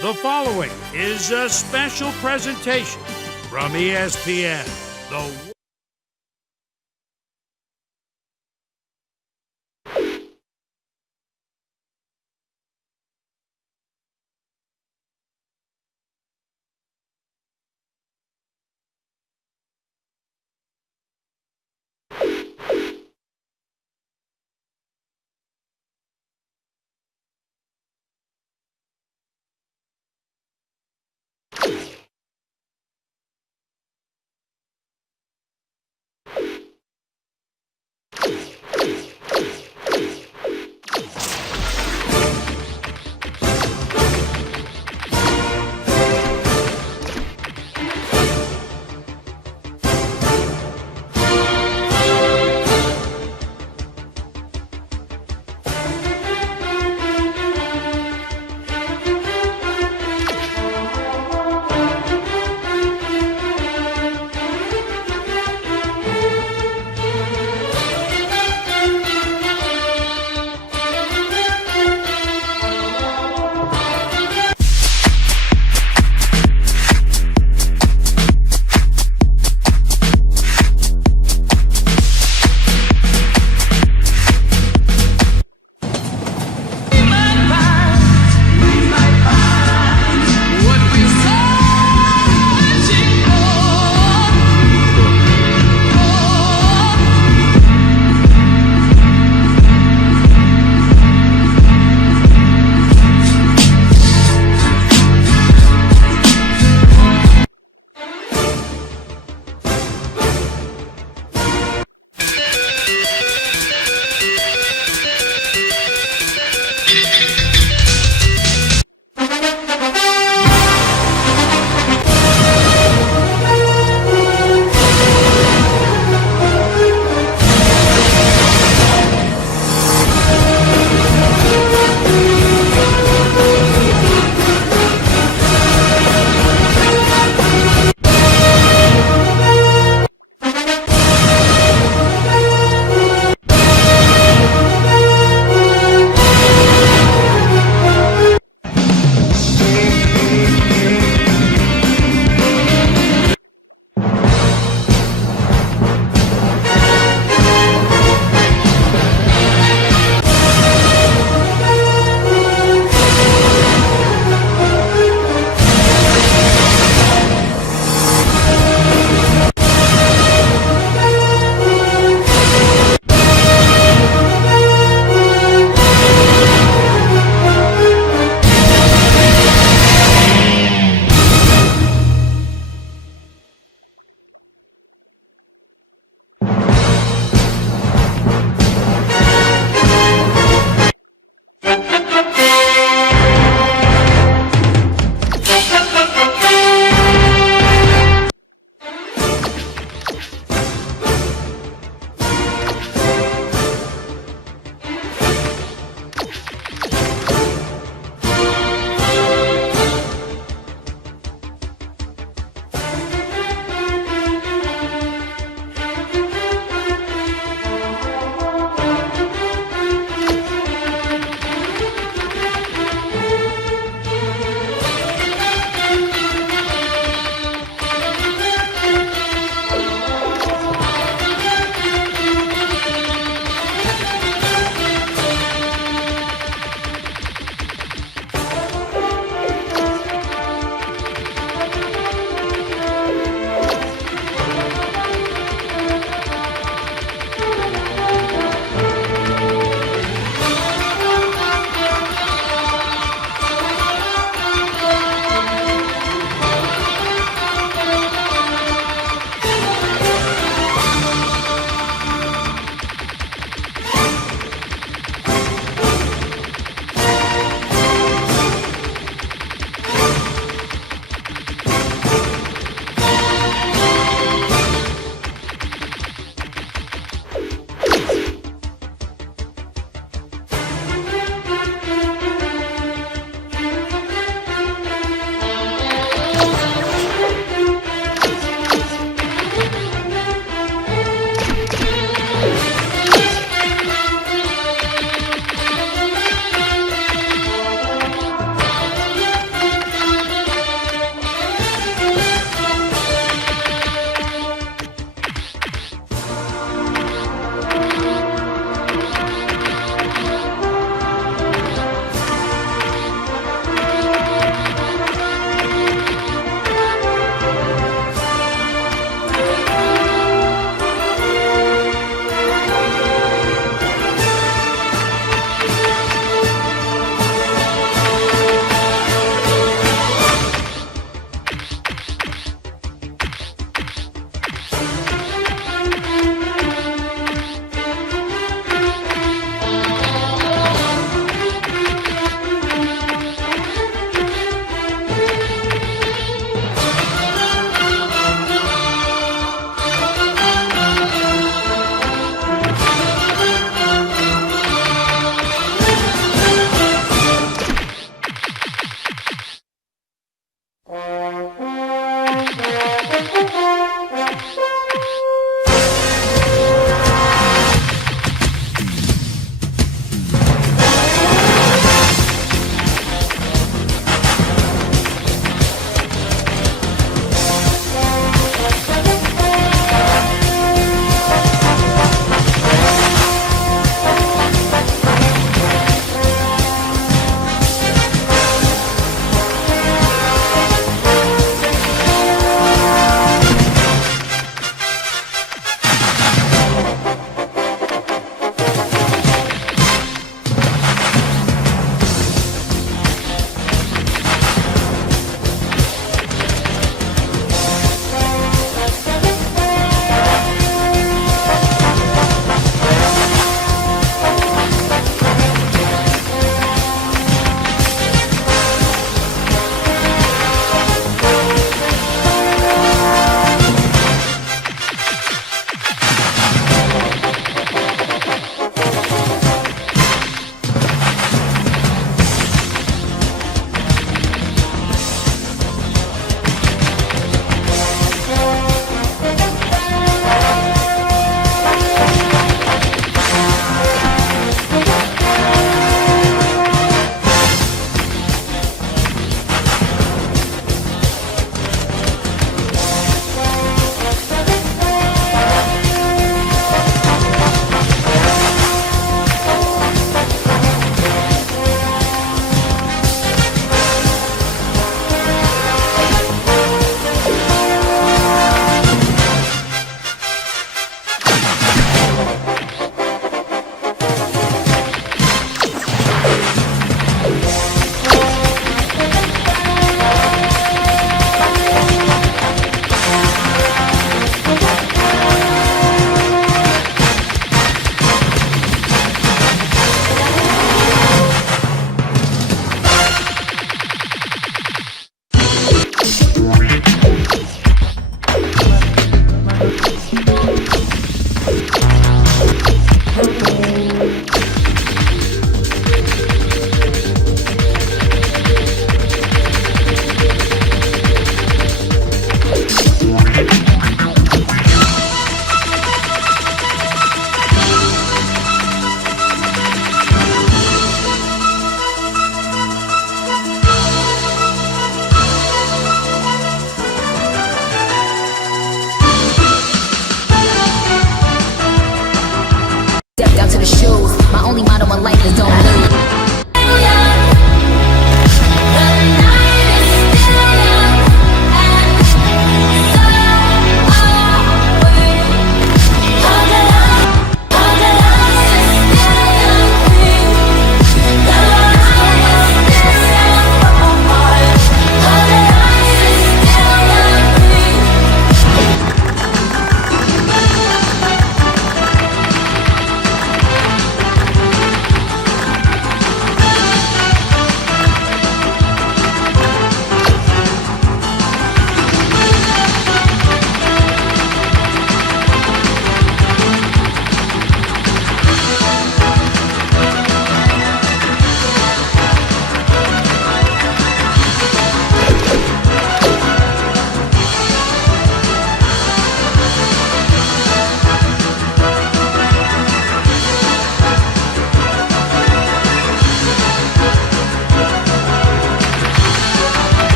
The following is a special presentation from ESPN. The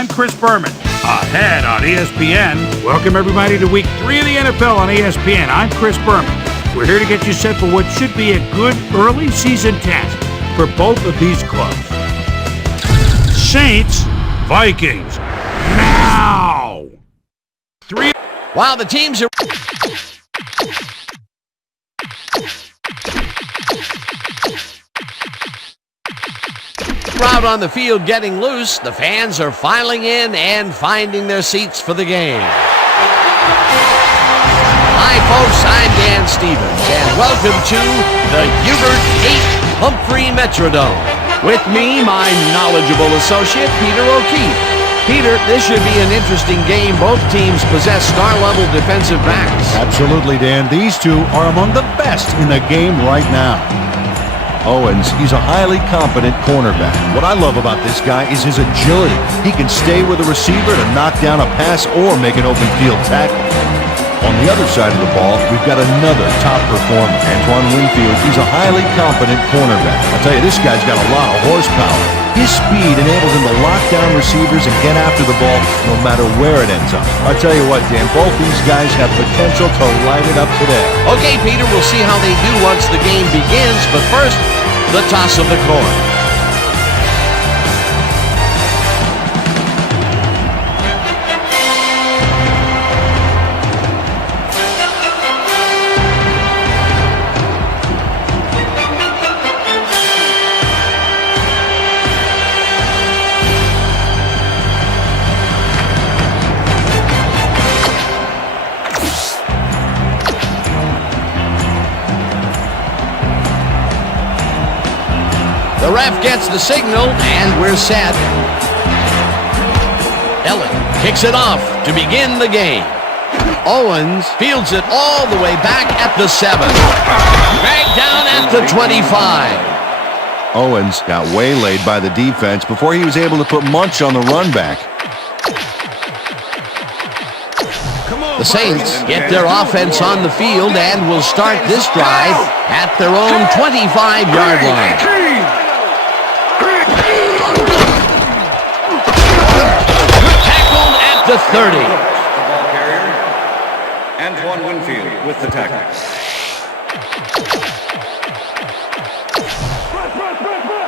I'm Chris Berman. Ahead on ESPN. Welcome everybody to Week 3 of the NFL on ESPN. I'm Chris Berman. We're here to get you set for what should be a good early season test for both of these clubs. Saints, Vikings. Now! While the teams are... Crowd on the field getting loose, the fans are filing in and finding their seats for the game. Hi folks, I'm Dan Stevens, and welcome to the Hubert H. Humphrey Metrodome. With me, my knowledgeable associate, Peter O'Keefe. Peter, this should be an interesting game. Both teams possess star-level defensive backs. Absolutely, Dan. These two are among the best in the game right now. Owens, he's a highly competent cornerback. What I love about this guy is his agility. He can stay with a receiver to knock down a pass or make an open field tackle. On the other side of the ball, we've got another top performer, Antoine Winfield. He's a highly competent cornerback. I'll tell you, this guy's got a lot of horsepower. His speed enables him to lock down receivers and get after the ball no matter where it ends up. I'll tell you what, Dan, both these guys have potential to light it up today. Okay, Peter, we'll see how they do once the game begins, but first, the toss of the coin. The ref gets the signal, and we're set. Ellen kicks it off to begin the game. Owens fields it all the way back at the 7. Dragged down at the 25. Owens got waylaid by the defense before he was able to put Munch on the run back. The Saints get their offense on the field and will start this drive at their own 25-yard line. The 30. The ball carrier, Antoine Winfield with the tackle.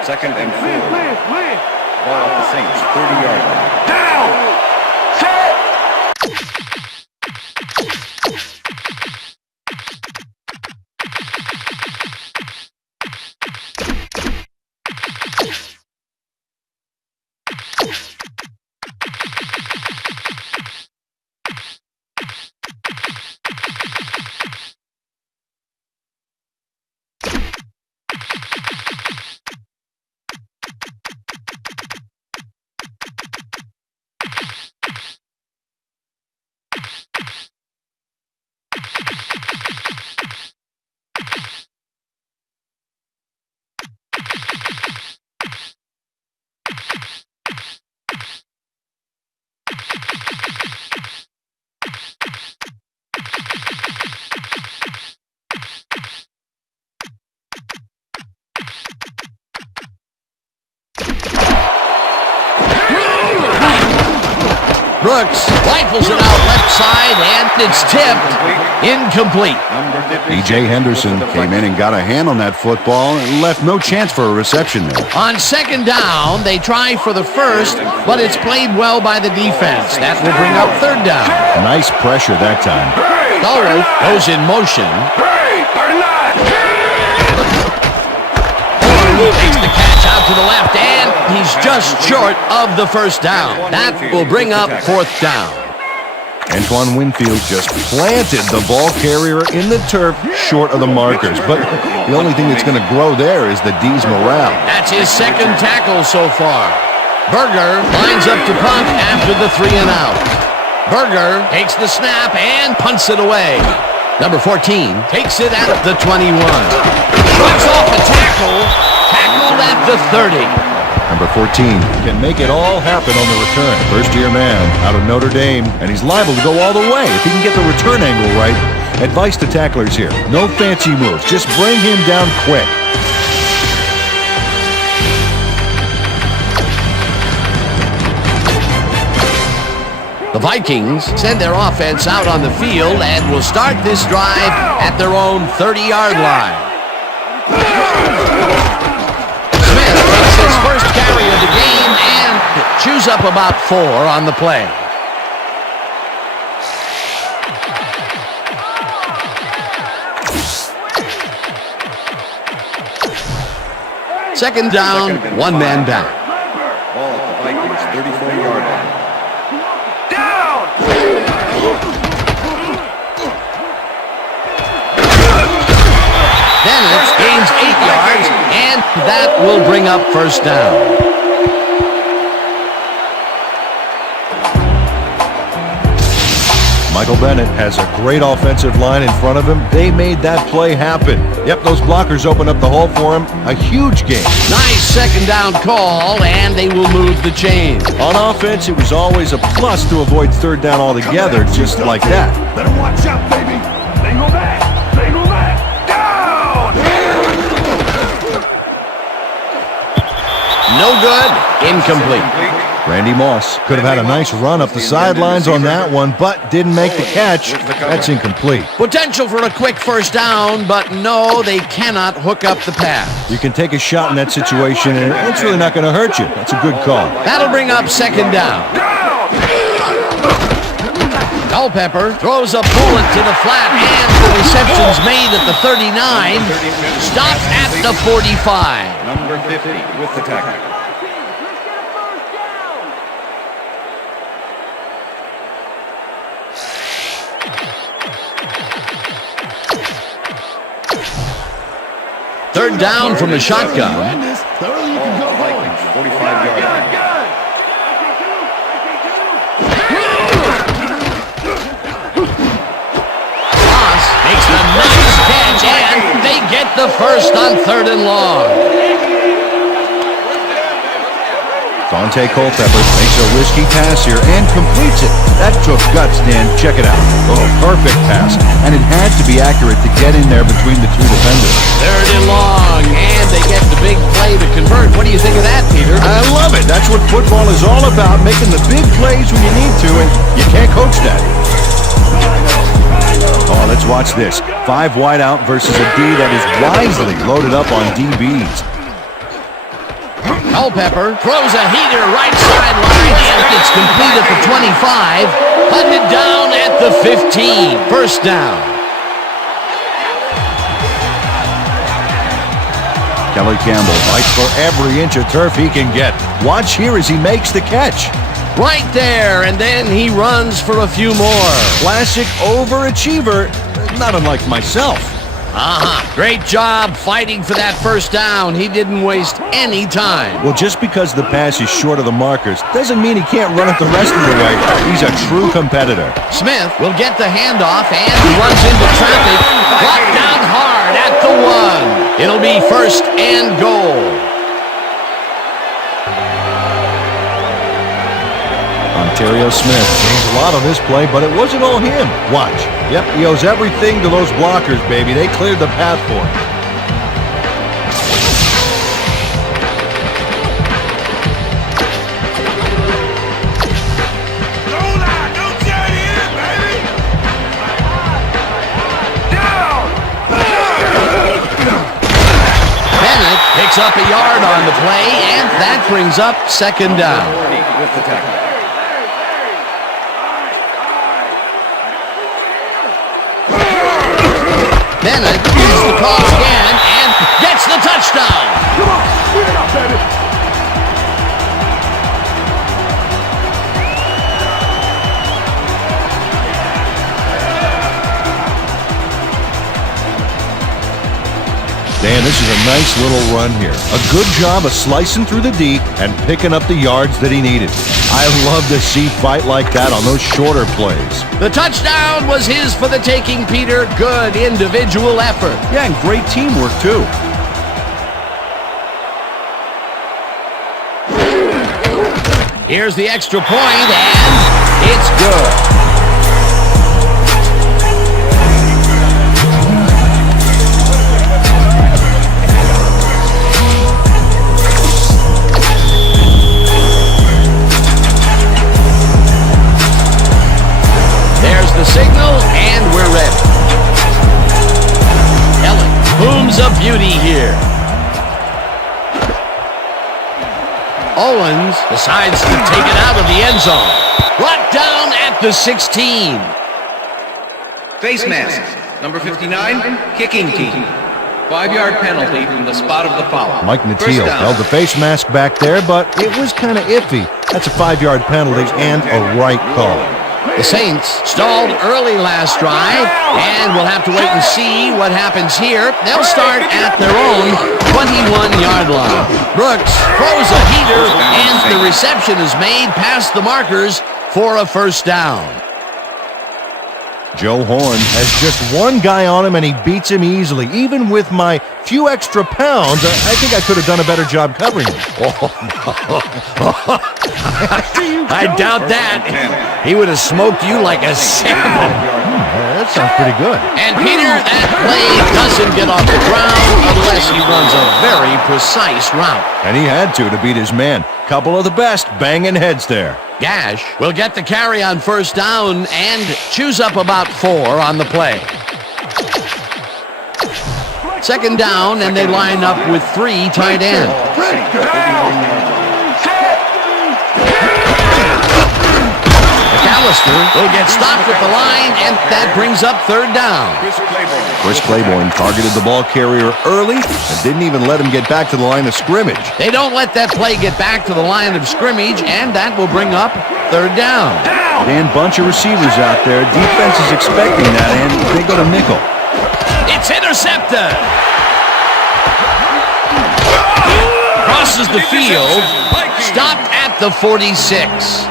Second and 4. Ball at the Saints, 30-yard line. Down! Brooks rifles it out left side, and it's tipped. Incomplete. E.J. Henderson came in and got a hand on that football and left no chance for a reception there. On second down, they try for the first, but it's played well by the defense. That will bring up third down. Nice pressure that time. Dolph goes in motion. Takes the catch out to the left, and he's just short of the first down. That will bring up fourth down. Antoine Winfield just planted the ball carrier in the turf short of the markers. But the only thing that's going to grow there is the D's morale. That's his second tackle so far. Berger lines up to punt after the 3 and out. Berger takes the snap and punts it away. Number 14 takes it at the 21. Shrugs off a tackle. Tackled at the 30. Number 14 can make it all happen on the return. First-year man out of Notre Dame, and he's liable to go all the way if he can get the return angle right. Advice to tacklers here: no fancy moves, just bring him down quick. Vikings send their offense out on the field and will start this drive at their own 30-yard line. Smith takes his first carry of the game and chews up about 4 on the play. Second down, one man back. Ball at the Vikings 34-yard line. Bennett gains 8 yards, and that will bring up first down. Michael Bennett has a great offensive line in front of him. They made that play happen. Yep, those blockers opened up the hole for him. A huge game. Nice second down call, and they will move the chains. On offense, it was always a plus to avoid third down altogether, just like that. Better watch out, baby. They go back. They go back. Down! No good. Incomplete. Randy Moss could have had a nice run up the sidelines on that one, but didn't make the catch. That's incomplete. Potential for a quick first down, but no, they cannot hook up the pass. You can take a shot in that situation, and it's really not going to hurt you. That's a good call. That'll bring up second down. Culpepper throws a bullet to the flat, and the reception's made at the 39. Stopped at the 45. Number 50 with the tackle. Third down from the shotgun. Vikings, 45-yard line. Moss makes a nice catch, and they get the first on 3rd and long. Dante Culpepper makes a risky pass here and completes it. That took guts, Dan. Check it out. Oh, perfect pass. And it had to be accurate to get in there between the two defenders. 3rd and long, and they get the big play to convert. What do you think of that, Peter? I love it. That's what football is all about, making the big plays when you need to, and you can't coach that. Oh, let's watch this. 5 wide out versus a D that is wisely loaded up on DBs. Culpepper throws a heater right sideline, and it's complete at the 25. Hunted down at the 15. First down. Kelly Campbell fights for every inch of turf he can get. Watch here as he makes the catch. Right there, and then he runs for a few more. Classic overachiever, not unlike myself. Great job fighting for that first down. He didn't waste any time. Well, just because the pass is short of the markers doesn't mean he can't run it the rest of the way. He's a true competitor. Smith will get the handoff, and he runs into traffic. Brought down hard at the 1. It'll be 1st and goal. Ontario Smith gains a lot on this play, but it wasn't all him. Watch. Yep, he owes everything to those blockers, baby. They cleared the path for him. Bennett picks up a yard on the play, and that brings up second down. With the tackle. Bennett uses the call again and gets the touchdown. Come on, speed it up, baby. Dan, this is a nice little run here. A good job of slicing through the deep and picking up the yards that he needed. I love to see fight like that on those shorter plays. The touchdown was his for the taking, Peter. Good individual effort. Yeah, and great teamwork, too. Here's the extra point, and it's good. the signal, and we're ready. Kelly booms a beauty here. Owens decides to take it out of the end zone. Brought down at the 16. Face mask, number 59, kicking team. 5-yard penalty from the spot of the foul. Mike Nattiel held the face mask back there, but it was kind of iffy. That's a 5-yard penalty and a right call. The Saints stalled early last drive, and we'll have to wait and see what happens here. They'll start at their own 21-yard line. Brooks throws a heater, and the reception is made past the markers for a first down. Joe Horn has just one guy on him, and he beats him easily. Even with my few extra pounds, I think I could have done a better job covering him. I doubt that. He would have smoked you like a salmon. That sounds pretty good. And Peter, that play doesn't get off the ground unless he runs a very precise route. And he had to beat his man. Couple of the best banging heads there. Gash will get the carry on first down and chews up about 4 on the play. Second down, and they line up with 3 tight ends. McAllister will get stopped at the line, and that brings up third down. Chris Claiborne targeted the ball carrier early and didn't even let him get back to the line of scrimmage. They don't let that play get back to the line of scrimmage, and that will bring up third down. Dan, bunch of receivers out there. Defense is expecting that, and they go to nickel. It's intercepted. Crosses the field, stopped at the 46.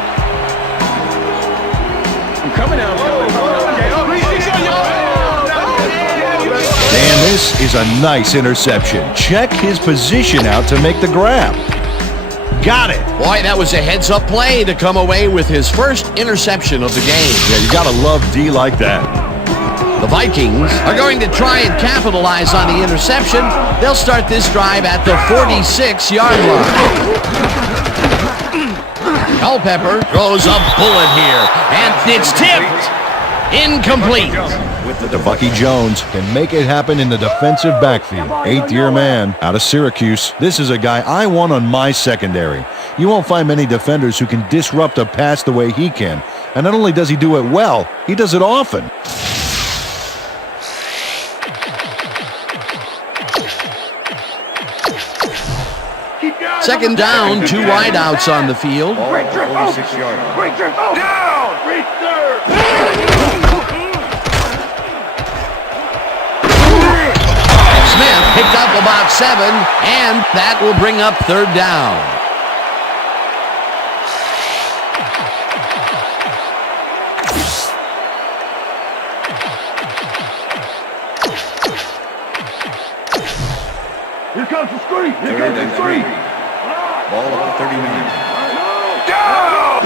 Dan, this is a nice interception. Check his position out to make the grab. Got it. Boy, that was a heads-up play to come away with his first interception of the game. Yeah, you gotta love D like that. The Vikings are going to try and capitalize on the interception. They'll start this drive at the 46-yard line. Culpepper throws a bullet here, and it's tipped. Incomplete. The Bucky Jones can make it happen in the defensive backfield. 8th-year man out of Syracuse. This is a guy I want on my secondary. You won't find many defenders who can disrupt a pass the way he can. And not only does he do it well, he does it often. Second down, 2 wideouts on the field. 46-yard line. Down! Smith picked up about 7, and that will bring up third down. Here comes the screen! Here comes the screen! Ball up to 39. Down!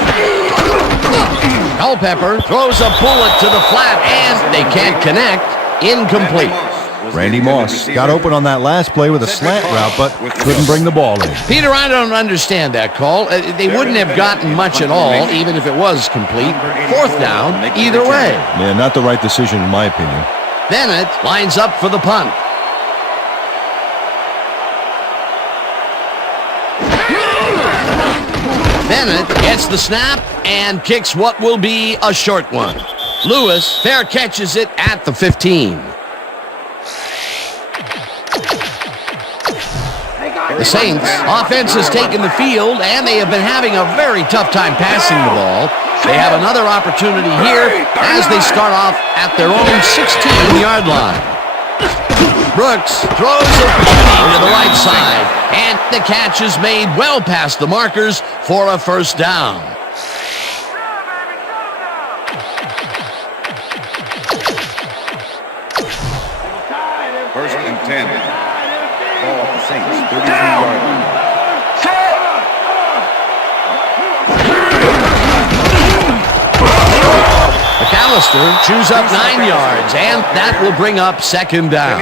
Culpepper throws a bullet to the flat, and they can't connect. Incomplete. Randy Moss got open on that last play with a slant route, but couldn't bring the ball in. Peter, I don't understand that call. They wouldn't have gotten much at all, even if it was complete. Fourth down, either way. Yeah, not the right decision in my opinion. Bennett lines up for the punt. Bennett gets the snap and kicks what will be a short one. Lewis fair catches it at the 15. The Saints offense has taken the field, and they have been having a very tough time passing the ball. They have another opportunity here as they start off at their own 16-yard line. Brooks throws a beauty to the right side, and the catch is made well past the markers for a first down. First and 10. Ball at the Saints, 33-yard line. McAllister chews up 9 yards, and that will bring up second down.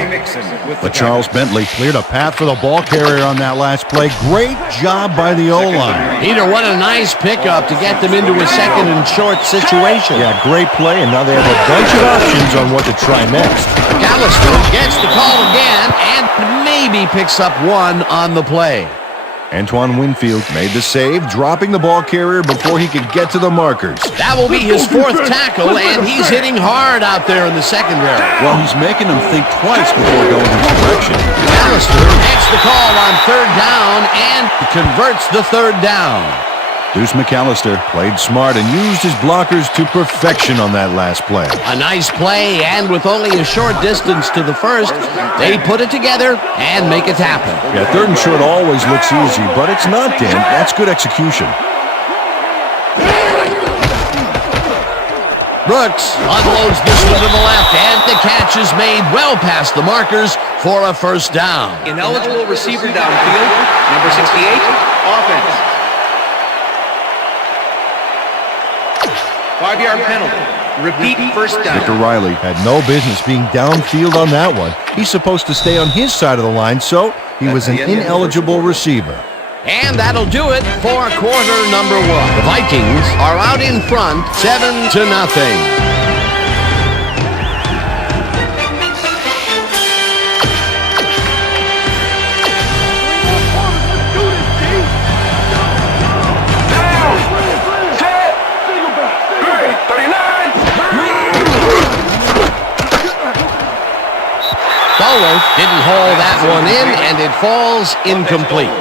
But Charles Bentley cleared a path for the ball carrier on that last play. Great job by the O-line. Peter, what a nice pickup to get them into a second and short situation. Yeah, great play, and now they have a bunch of options on what to try next. McAllister gets the call again and maybe picks up one on the play. Antoine Winfield made the save, dropping the ball carrier before he could get to the markers. That will be his 4th tackle, and he's hitting hard out there in the secondary. Well, he's making them think twice before going his direction. McAllister gets the call on 3rd down and converts the 3rd down. Deuce McAllister played smart and used his blockers to perfection on that last play. A nice play, and with only a short distance to the first, they put it together and make it happen. Yeah, 3rd and short always looks easy, but it's not, Dan. That's good execution. Brooks unloads this one to the left, and the catch is made well past the markers for a first down. Ineligible receiver downfield, number 68, offense. 5-yard penalty. Repeat first down. Victor Riley had no business being downfield on that one. He's supposed to stay on his side of the line, so he was an ineligible receiver. And that'll do it for quarter number 1. The Vikings are out in front, 7-0. Didn't haul that one in, and it falls incomplete.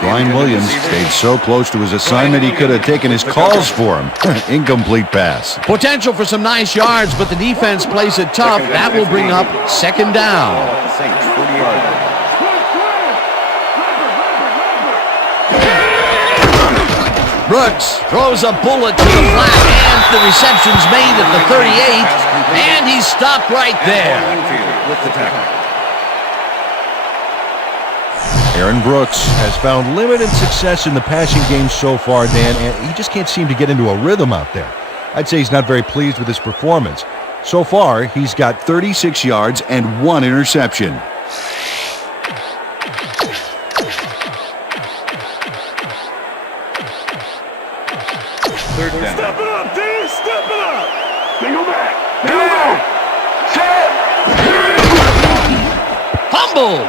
Brian Williams stayed so close to his assignment he could have taken his calls for him. Incomplete pass. Potential for some nice yards, but the defense plays it tough. That will bring up second down. Brooks throws a bullet to the flat, and the reception's made at the 38, and he's stopped right there. Aaron Brooks has found limited success in the passing game so far, Dan, and he just can't seem to get into a rhythm out there. I'd say he's not very pleased with his performance. So far, he's got 36 yards and 1 interception. Step it up, Dan! Step it up! Single back! Single back! Set! Fumbled!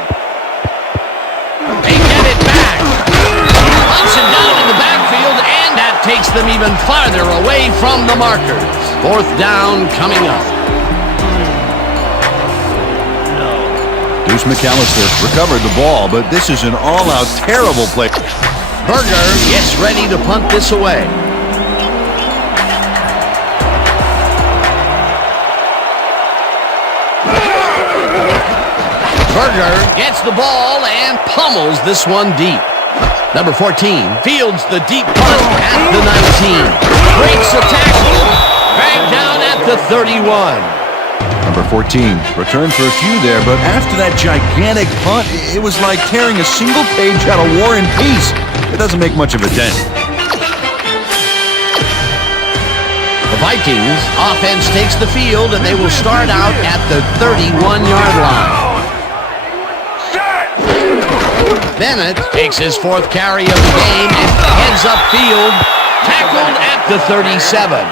They get it back. Punts it down in the backfield, and that takes them even farther away from the markers. 4th down coming up. Deuce McAllister recovered the ball, but this is an all-out terrible play. Berger gets ready to punt this away. Berger gets the ball and pummels this one deep. Number 14 fields the deep punt at the 19. Breaks a tackle. Dragged down at the 31. Number 14 returned for a few there, but after that gigantic punt, it was like tearing a single page out of War and Peace. It doesn't make much of a dent. The Vikings offense takes the field, and they will start out at the 31-yard line. Bennett takes his 4th carry of the game and heads upfield, tackled at the 37.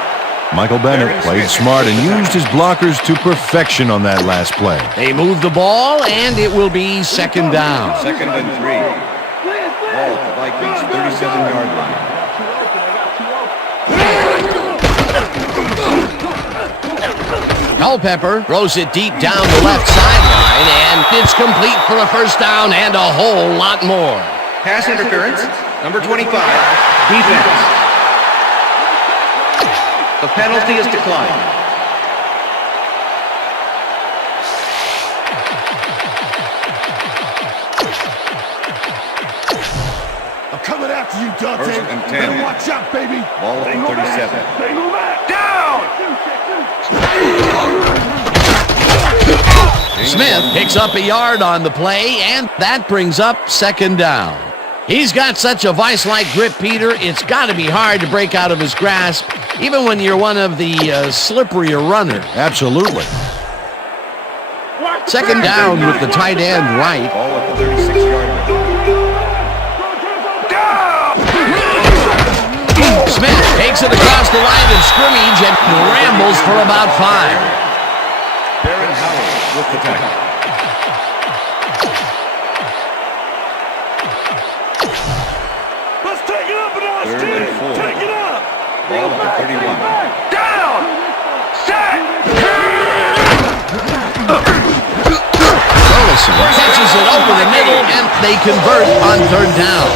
Michael Bennett played smart and used his blockers to perfection on that last play. They move the ball, and it will be second down. 2nd and 3. Ball at the Vikings 37-yard line. Culpepper throws it deep down the left sideline, and it's complete for a first down and a whole lot more. Pass interference, number 25, defense. The penalty is declined. I'm coming after you, Dante. 1st and 10. Better watch out, baby. Ball at the 37. Single back. Down! Smith picks up a yard on the play, and that brings up second down. He's got such a vice-like grip, Peter, it's got to be hard to break out of his grasp, even when you're one of the slipperier runners. Absolutely. Second down with the tight end right. Ball at the 36-yard line. Smith takes it across the line of scrimmage and rambles for about 5. Darren Howard with the tackle. Let's take it up a notch, Third team. and 4. Take it up. Ball at the 31. Down. Set. Burleson catches it over the middle, and they convert on third down.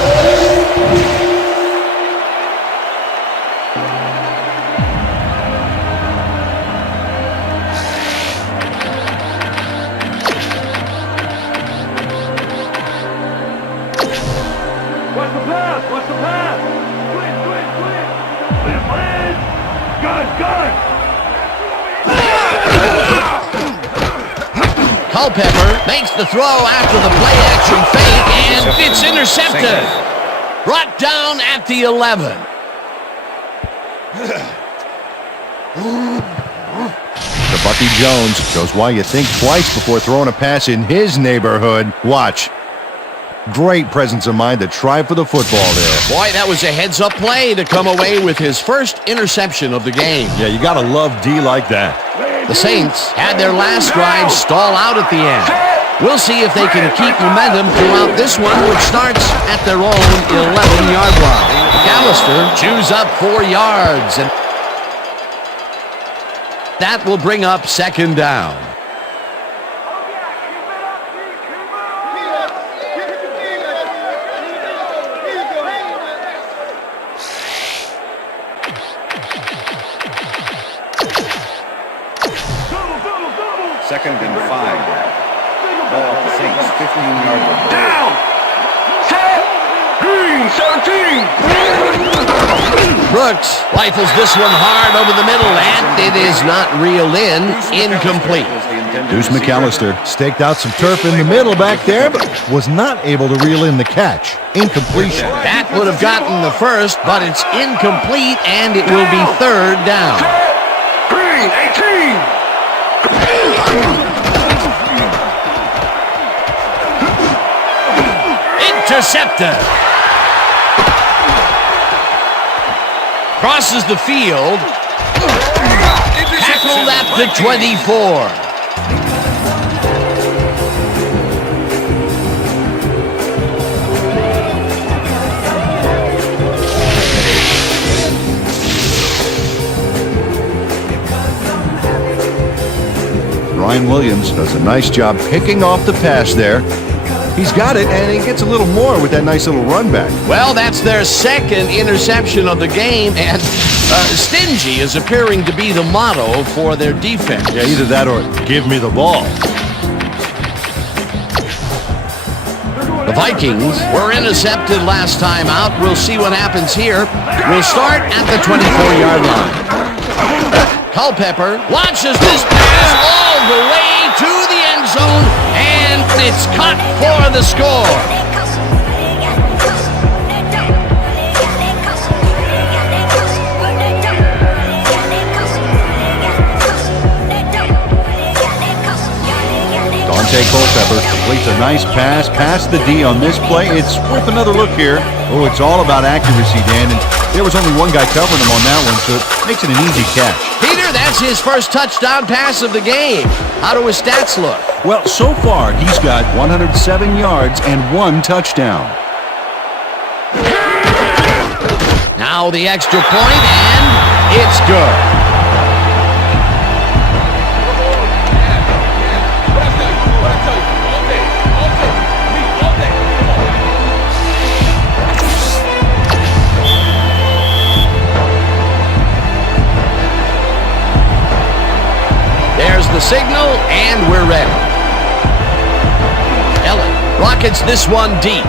What's the pass? What's the pass? Switch, switch, switch. Clear, please. Good, good. Culpepper makes the throw after the play-action fake, and it's intercepted. Brought down at the 11. The Bucky Jones shows why you think twice before throwing a pass in his neighborhood. Watch. Great presence of mind to try for the football there. Boy, that was a heads-up play to come away with his first interception of the game. Yeah, you gotta love D like that. The Saints had their last drive stall out at the end. We'll see if they can keep momentum throughout this one, which starts at their own 11-yard line. McAllister chews up 4 yards, and that will bring up second down. Second and 5. Ball at the Saints 15-yard line. Down. Set. Green, 17. Brooks rifles this one hard over the middle, and it is not reeled in. Incomplete. Deuce McAllister staked out some turf in the middle back there, but was not able to reel in the catch. Incompletion. That would have gotten the first, but it's incomplete, and it will be third down. Green, 18. Intercepted. Crosses the field. Tackled at the 24. Ryan Williams does a nice job picking off the pass there. He's got it, and he gets a little more with that nice little run back. Well, that's their second interception of the game, and stingy is appearing to be the motto for their defense. Yeah, either that or give me the ball. The Vikings were intercepted last time out. We'll see what happens here. We'll start at the 24-yard line. Culpepper launches this pass all the way to the end zone, and it's caught for the score. Culpepper completes a nice pass past the D on this play. It's worth another look here. Oh, it's all about accuracy, Dan, and there was only one guy covering him on that one, so it makes it an easy catch. Peter, that's his first touchdown pass of the game. How do his stats look? Well, so far, he's got 107 yards and 1 touchdown. Now the extra point, and it's good. The signal, and we're ready. Ellen rockets this one deep.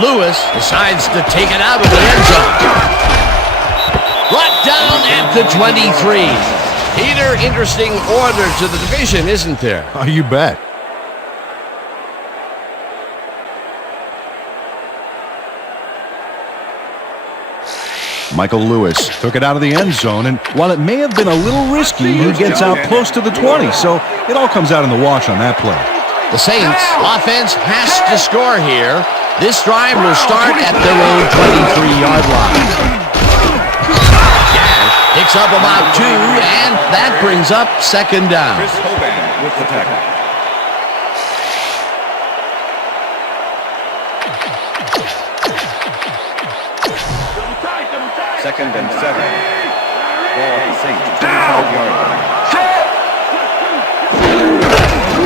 Lewis decides to take it out of the end zone. Brought down at the 23. Peter, interesting order to the division, isn't there? Oh, you bet. Michael Lewis took it out of the end zone, and while it may have been a little risky, he gets out close to the 20, so it all comes out in the wash on that play. The Saints offense has to score here. This drive will start at their own 23-yard line. Gash picks up about 2, and that brings up second down. Chris Hoban with the tackle. Second and 7. Ball at the Saints, 25-yard line.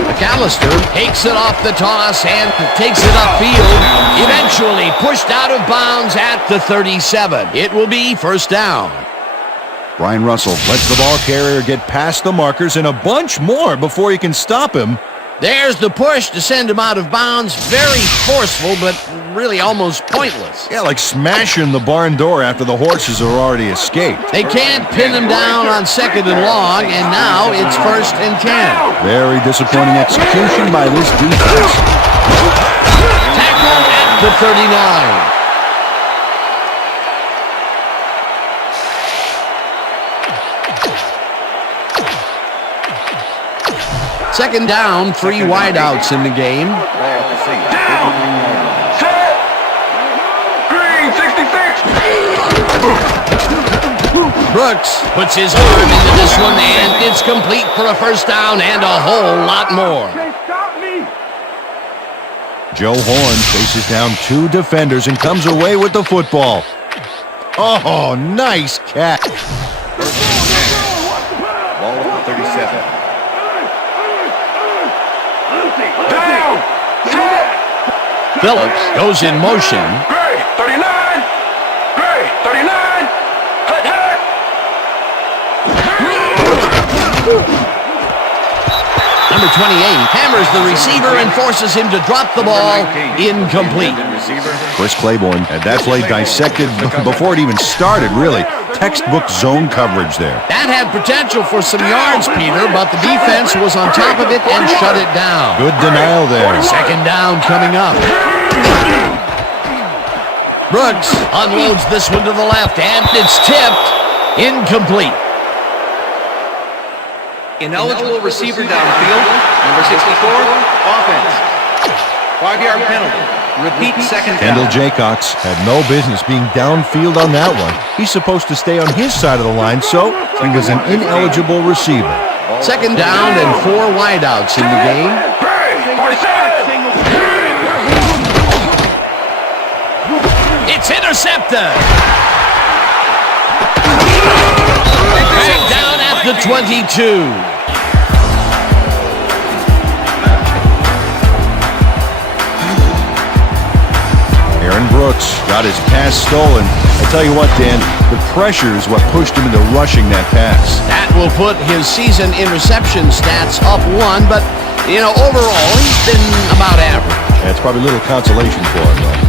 McAllister takes it off the toss and takes it upfield. Eventually pushed out of bounds at the 37. It will be first down. Brian Russell lets the ball carrier get past the markers and a bunch more before he can stop him. There's the push to send him out of bounds. Very forceful, but really almost pointless. Yeah, like smashing the barn door after the horses are already escaped. They can't pin him down on second and long, and now it's first and 10. Very disappointing execution by this defense. Tackle at the 39. Second down, 3 wideouts in the game. Ball at the Saints, 39-yard line. Green, 66. Brooks puts his arm into this one, and it's complete for a first down and a whole lot more. Can't stop me. Joe Horn faces down 2 defenders and comes away with the football. Oh, nice catch. Ball at the 37. Down. Phillips goes in motion. Gray, 39. Gray, 39. Hut, hut. Number 28 hammers the receiver and forces him to drop the ball. Incomplete. Receiver. Chris Claiborne had that play dissected before it even started, really. Textbook zone coverage there. That had potential for some yards, Peter, but the defense was on top of it and shut it down. Good denial there. Second down coming up. Brooks unloads this one to the left, and it's tipped. Incomplete. Ineligible receiver downfield. Number 64, offense. 5-yard penalty. Repeat second down. Kendall Jaycox had no business being downfield on that one. He's supposed to stay on his side of the line, so he was an ineligible receiver. Second down and 4 wideouts in the game. Gray, 47. It's intercepted. Back down at the 22. Aaron Brooks got his pass stolen. I tell you what, Dan, the pressure is what pushed him into rushing that pass. That will put his season interception stats up 1, but, overall, he's been about average. That's probably little consolation for him, though.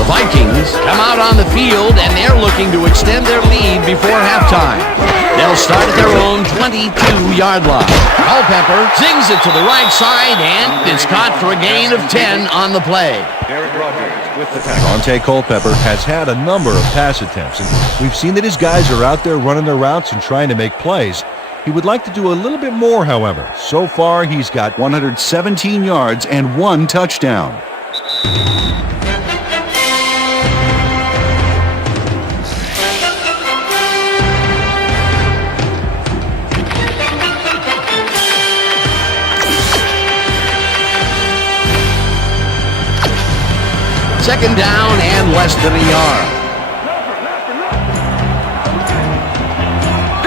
The Vikings come out on the field, and they're looking to extend their lead before halftime. They'll start at their own 22-yard line. Culpepper zings it to the right side, and it's caught for a gain of 10 on the play. Derek Rogers with the tackle. Dante Culpepper has had a number of pass attempts, and we've seen that his guys are out there running their routes and trying to make plays. He would like to do a little bit more, however. So far, he's got 117 yards and 1 touchdown. Second down and less than a yard.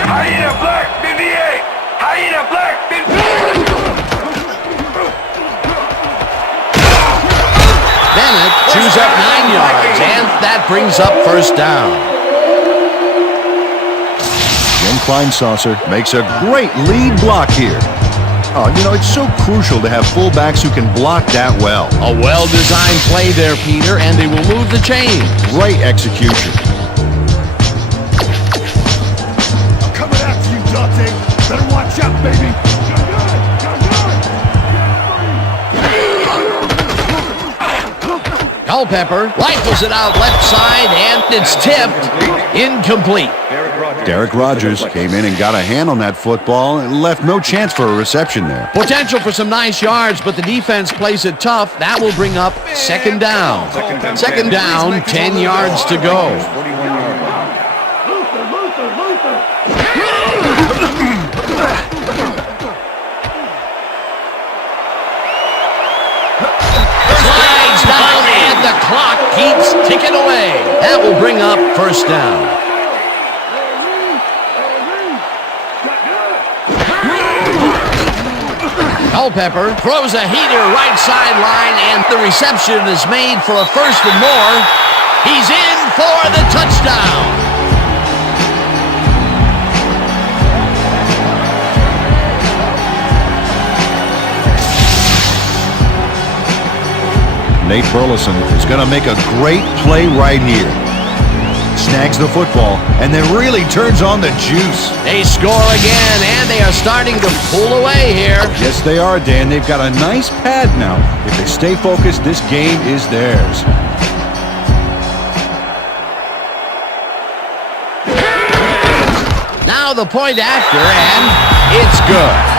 Hyena Black, 58. Hyena Black, 58. Bennett chews up 9 yards, and that brings up first down. Jim Kleinsasser makes a great lead block here. Oh, it's so crucial to have fullbacks who can block that well. A well-designed play there, Peter, and they will move the chain. Great execution. I'm coming after you, Dante. Better watch out, baby. Culpepper rifles it out left side, and it's tipped. Incomplete. Derek Rogers came in and got a hand on that football and left no chance for a reception there. Potential for some nice yards, but the defense plays it tough. That will bring up second down. Second down, 10 yards to go. 41-yard line. Slides down, and the clock keeps ticking away. That will bring up first down. Culpepper throws a heater right sideline, and the reception is made for a first and more. He's in for the touchdown. Nate Burleson is going to make a great play right here. Snags the football and then really turns on the juice. They score again, and they are starting to pull away here. Yes, they are, Dan. They've got a nice pad now. If they stay focused, this game is theirs. Now the point after, and it's good.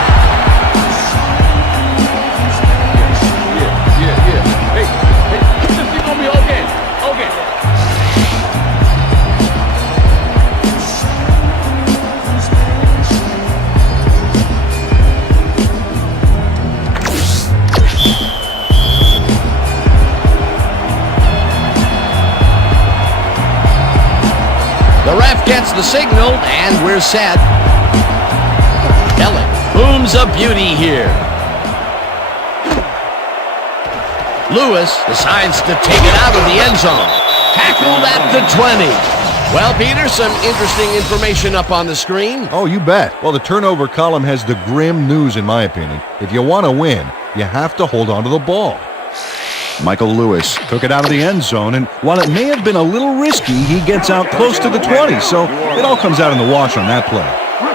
Gets the signal, and we're set. Ellen booms a beauty here. Lewis decides to take it out of the end zone. Tackled at the 20. Well, Peter, some interesting information up on the screen. Oh, you bet. Well, the turnover column has the grim news, in my opinion. If you want to win, you have to hold on to the ball. Michael Lewis took it out of the end zone, and while it may have been a little risky, he gets out close to the 20, so it all comes out in the wash on that play.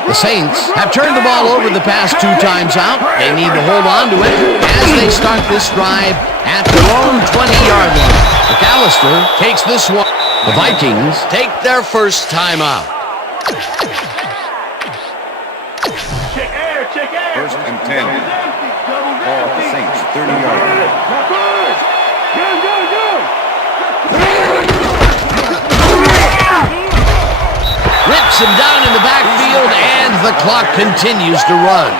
The Saints have turned the ball over the past 2 times out. They need to hold on to it as they start this drive at their own 20-yard line. McAllister takes this one. The Vikings take their first time out. Check air, check air. First and 10. Ball at the Saints, 30-yard line. Rips him down in the backfield, and the clock continues to run.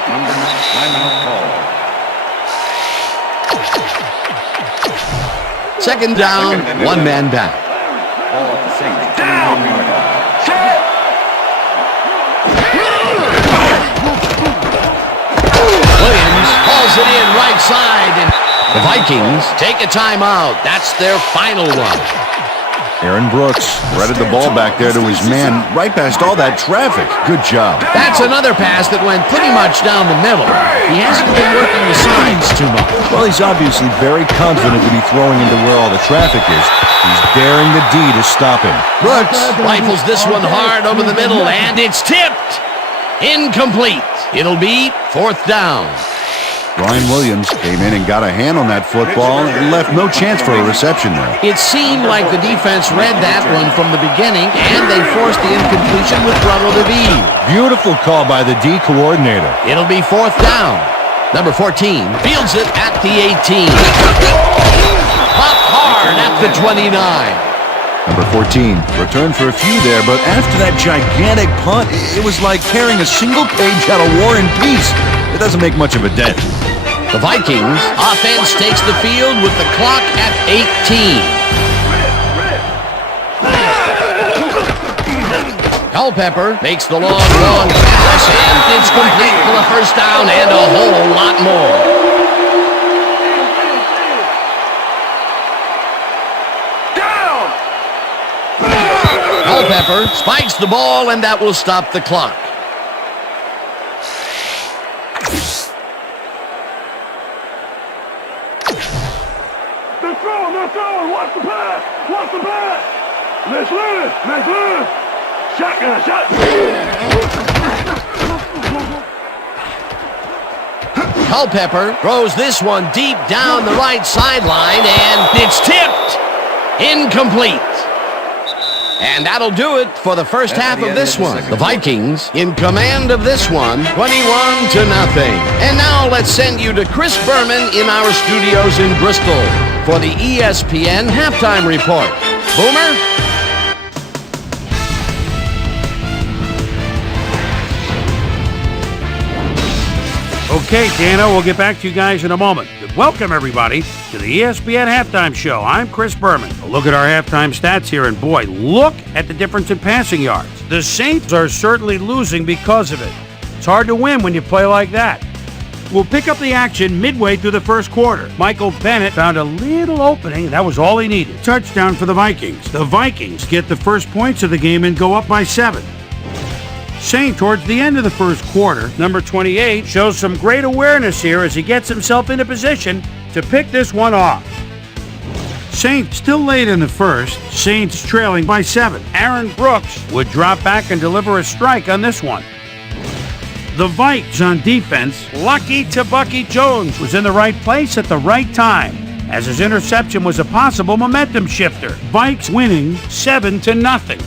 Timeout call. Second down, one man back. Ball at the Saints, 21-yard line. Williams hauls it in right side, and the Vikings take a timeout. That's their final one. Aaron Brooks threaded the ball back there to his man right past all that traffic. Good job. That's another pass that went pretty much down the middle. He hasn't been working the sides too much. Well, he's obviously very confident to be throwing into where all the traffic is. He's daring the D to stop him. Brooks rifles this one hard over the middle, and it's tipped. Incomplete. It'll be fourth down. Brian Williams came in and got a hand on that football and left no chance for a reception there. It seemed like the defense read that one from the beginning, and they forced the incompletion with relative ease. Beautiful call by the D coordinator. It'll be fourth down. Number 14 fields it at the 18. Pop hard at the 29. Number 14 returned for a few there, but after that gigantic punt, it was like tearing a single page out of War and Peace. It doesn't make much of a dent. The Vikings offense takes the field with the clock at 18. Culpepper makes the long pass, and it's complete for the first down and a whole lot more. Culpepper spikes the ball, and that will stop the clock. They're throwing. Watch the pass. Let's loose. Shotgun. Culpepper throws this one deep down the right sideline, and it's tipped. Incomplete. And that'll do it for the first half of this one. The Vikings in command of this one, 21-0. And now let's send you to Chris Berman in our studios in Bristol for the ESPN halftime report. Boomer? Okay, Dano, we'll get back to you guys in a moment. But welcome, everybody, to the ESPN Halftime Show. I'm Chris Berman. A look at our halftime stats here, and boy, look at the difference in passing yards. The Saints are certainly losing because of it. It's hard to win when you play like that. We'll pick up the action midway through the first quarter. Michael Bennett found a little opening, and that was all he needed. Touchdown for the Vikings. The Vikings get the first points of the game and go up by 7. Saint, towards the end of the first quarter, number 28 shows some great awareness here as he gets himself into position to pick this one off. Saint still late in the first, Saints trailing by 7. Aaron Brooks would drop back and deliver a strike on this one. The Vikes on defense, lucky to Bucky Jones was in the right place at the right time, as his interception was a possible momentum shifter. Vikes winning 7-0.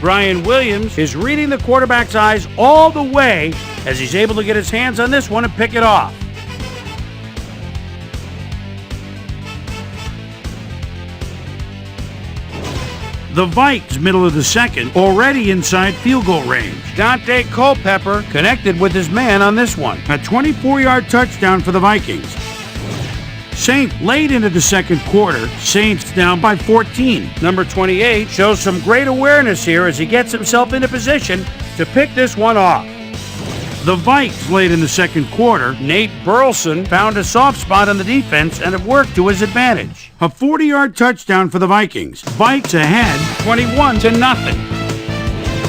Brian Williams is reading the quarterback's eyes all the way as he's able to get his hands on this one and pick it off. The Vikes, middle of the second, already inside field goal range. Dante Culpepper connected with his man on this one. A 24-yard touchdown for the Vikings. Saint late into the second quarter, Saints down by 14. Number 28 shows some great awareness here as he gets himself into position to pick this one off. The Vikes late in the second quarter, Nate Burleson found a soft spot on the defense and it worked to his advantage. A 40-yard touchdown for the Vikings. Vikes ahead 21-0.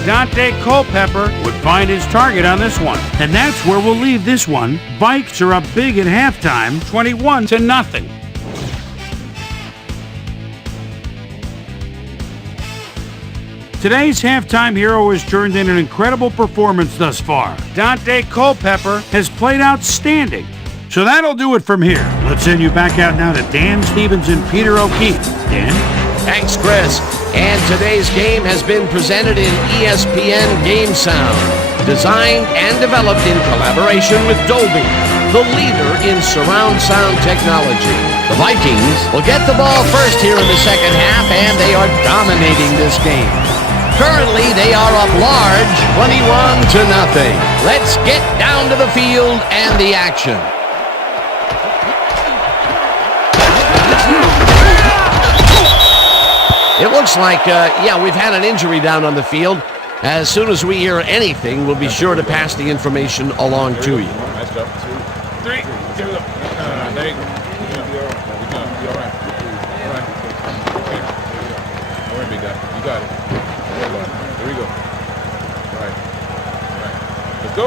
Dante Culpepper would find his target on this one. And that's where we'll leave this one. Vikes are up big at halftime, 21-0. Today's halftime hero has turned in an incredible performance thus far. Dante Culpepper has played outstanding. So that'll do it from here. Let's send you back out now to Dan Stevens and Peter O'Keefe. Dan? Thanks, Chris. And today's game has been presented in ESPN Game Sound, designed and developed in collaboration with Dolby, the leader in surround sound technology. The Vikings will get the ball first here in the second half, and they are dominating this game. Currently, they are up large, 21-0. Let's get down to the field and the action. It looks like, we've had an injury down on the field. As soon as we hear anything, we'll be sure to pass the information along to you. Nice job. 2, 3, 2, there you go. You'll be all right. All right. Okay. Don't worry, big guy. You got it. There we go. All right. Let's go.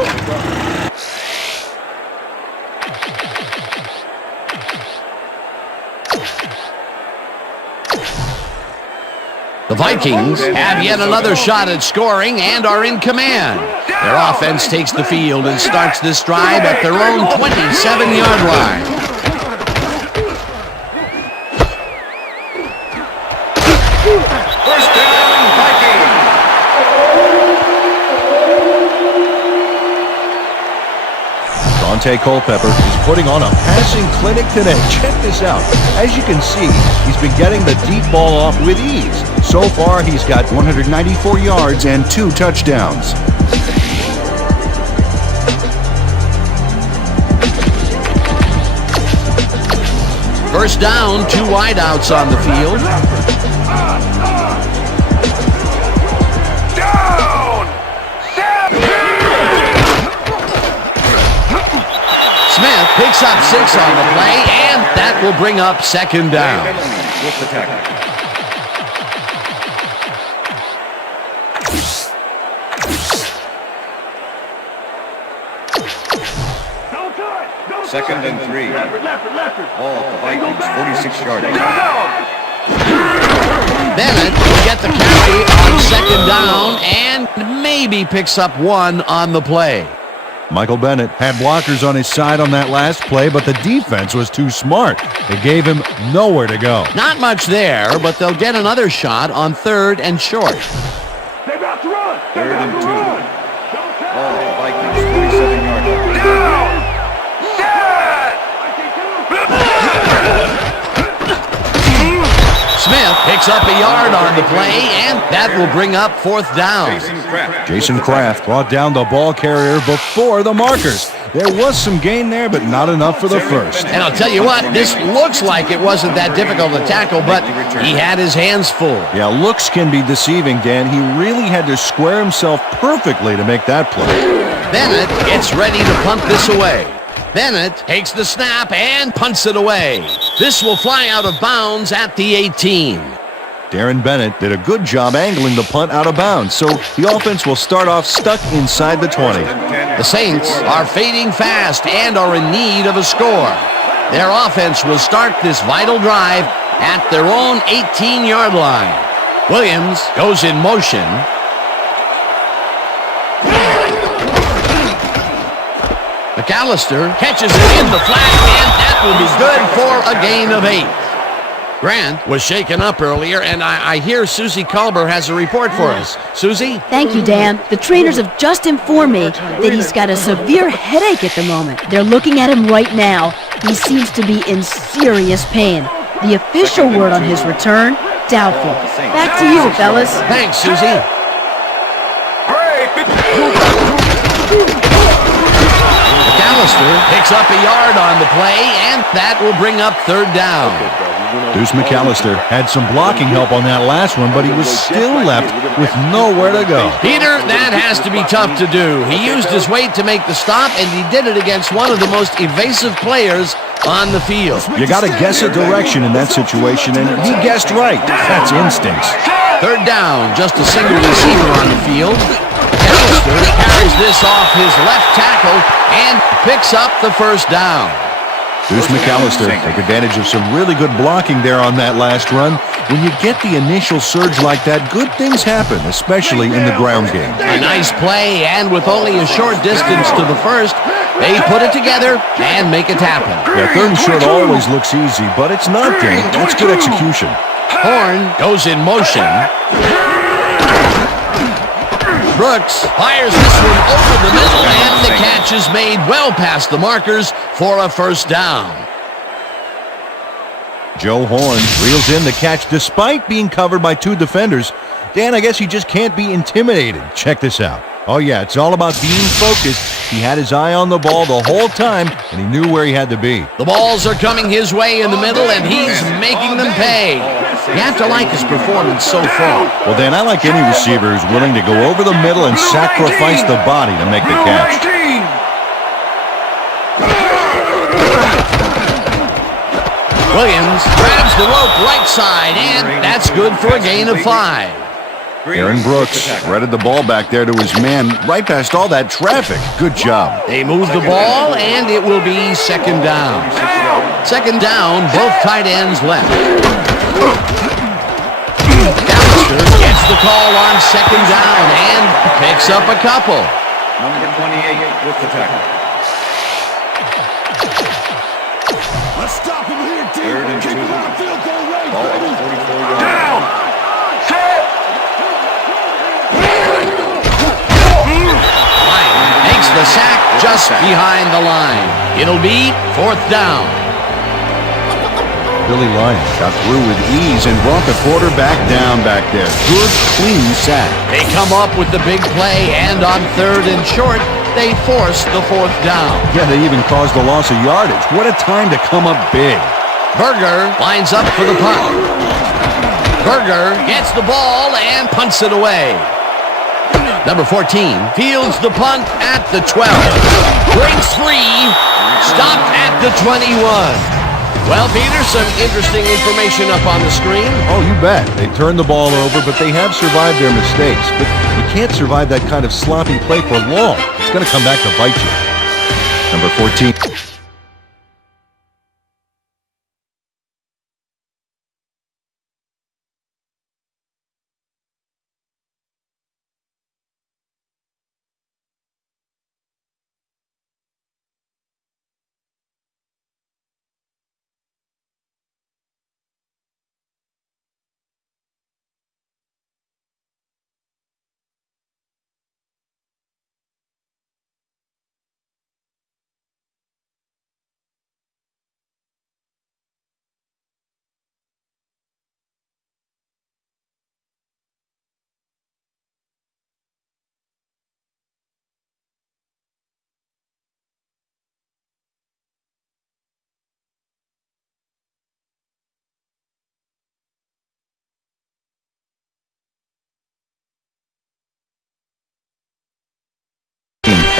The Vikings have yet another shot at scoring and are in command. Their offense takes the field and starts this drive at their own 27-yard line. First down, Vikings. Dante Culpepper is putting on a passing clinic today. Check this out. As you can see, he's been getting the deep ball off with ease. So far, he's got 194 yards and 2 touchdowns. First down, 2 wideouts on the field. Smith picks up 6 on the play, and that will bring up second down. With the tackle. Second and 3. Ball at the Vikings, 46-yard line. Bennett will get the carry on second down and maybe picks up 1 on the play. Michael Bennett had blockers on his side on that last play, but the defense was too smart. They gave him nowhere to go. Not much there, but they'll get another shot on 3rd and short. They about to run. 3rd and 2. Ball, Vikings, 27-yard line. Down. Smith picks up a yard on the play, and that will bring up 4th down. Jason Kraft brought down the ball carrier before the markers. There was some gain there, but not enough for the first. And I'll tell you what, this looks like it wasn't that difficult to tackle, but he had his hands full. Yeah, looks can be deceiving, Dan. He really had to square himself perfectly to make that play. Bennett gets ready to punt this away. Bennett takes the snap and punts it away. This will fly out of bounds at the 18. Darren Bennett did a good job angling the punt out of bounds, so the offense will start off stuck inside the 20. The Saints are fading fast and are in need of a score. Their offense will start this vital drive at their own 18-yard line. Williams goes in motion. McAllister catches it in the flat, and that will be good for a gain of 8. Grant was shaken up earlier, and I hear Susie Culber has a report for us. Susie? Thank you, Dan. The trainers have just informed me that he's got a severe headache at the moment. They're looking at him right now. He seems to be in serious pain. The official word on his return, doubtful. Back to you, fellas. Thanks, Susie. McAllister picks up a yard on the play, and that will bring up 3rd down. Deuce McAllister had some blocking help on that last one, but he was still left with nowhere to go. Peter, that has to be tough to do. He used his weight to make the stop, and he did it against one of the most evasive players on the field. You got to guess a direction in that situation, and he guessed right. That's instincts. 3rd down, just a single receiver on the field. McAllister carries this off his left tackle and picks up the 1st down. Deuce McAllister took advantage of some really good blocking there on that last run. When you get the initial surge like that, good things happen, especially in the ground game. A nice play, and with only a short distance to the 1st, they put it together and make it happen. Yeah, 3rd and short always looks easy, but it's not, Dan. That's good execution. Horn goes in motion. Brooks fires this one over the middle, and the catch is made well past the markers for a 1st down. Joe Horn reels in the catch despite being covered by 2 defenders. Dan, I guess he just can't be intimidated. Check this out. Oh yeah, it's all about being focused. He had his eye on the ball the whole time, and he knew where he had to be. The balls are coming his way in the middle, and he's making them pay. You have to like his performance so far. Well, Dan, I like any receiver who's willing to go over the middle and sacrifice the body to make the catch. Williams grabs the rope right side, and that's good for a gain of 5. Aaron Brooks threaded the ball back there to his man right past all that traffic. Good job. They move the ball, and it will be 2nd down. 2nd down, both tight ends left. McAllister gets the call on 2nd down and picks up a couple. Number 28 with the tackle. Let's stop him here, team. 3rd and 2. Keep him on field goal range, Ball baby. at 44 yards. Down. Ryan makes the sack just behind the line. It'll be 4th down. Billy Lyon got through with ease and brought the quarterback down back there. Good, clean sack. They come up with the big play, and on 3rd and short, they force the 4th down. Yeah, they even caused a loss of yardage. What a time to come up big. Berger lines up for the punt. Berger gets the ball and punts it away. Number 14 fields the punt at the 12. Breaks free. Stopped at the 21. Well, Peter, some interesting information up on the screen. Oh, you bet. They turned the ball over, but they have survived their mistakes. But you can't survive that kind of sloppy play for long. It's going to come back to bite you. Number 14.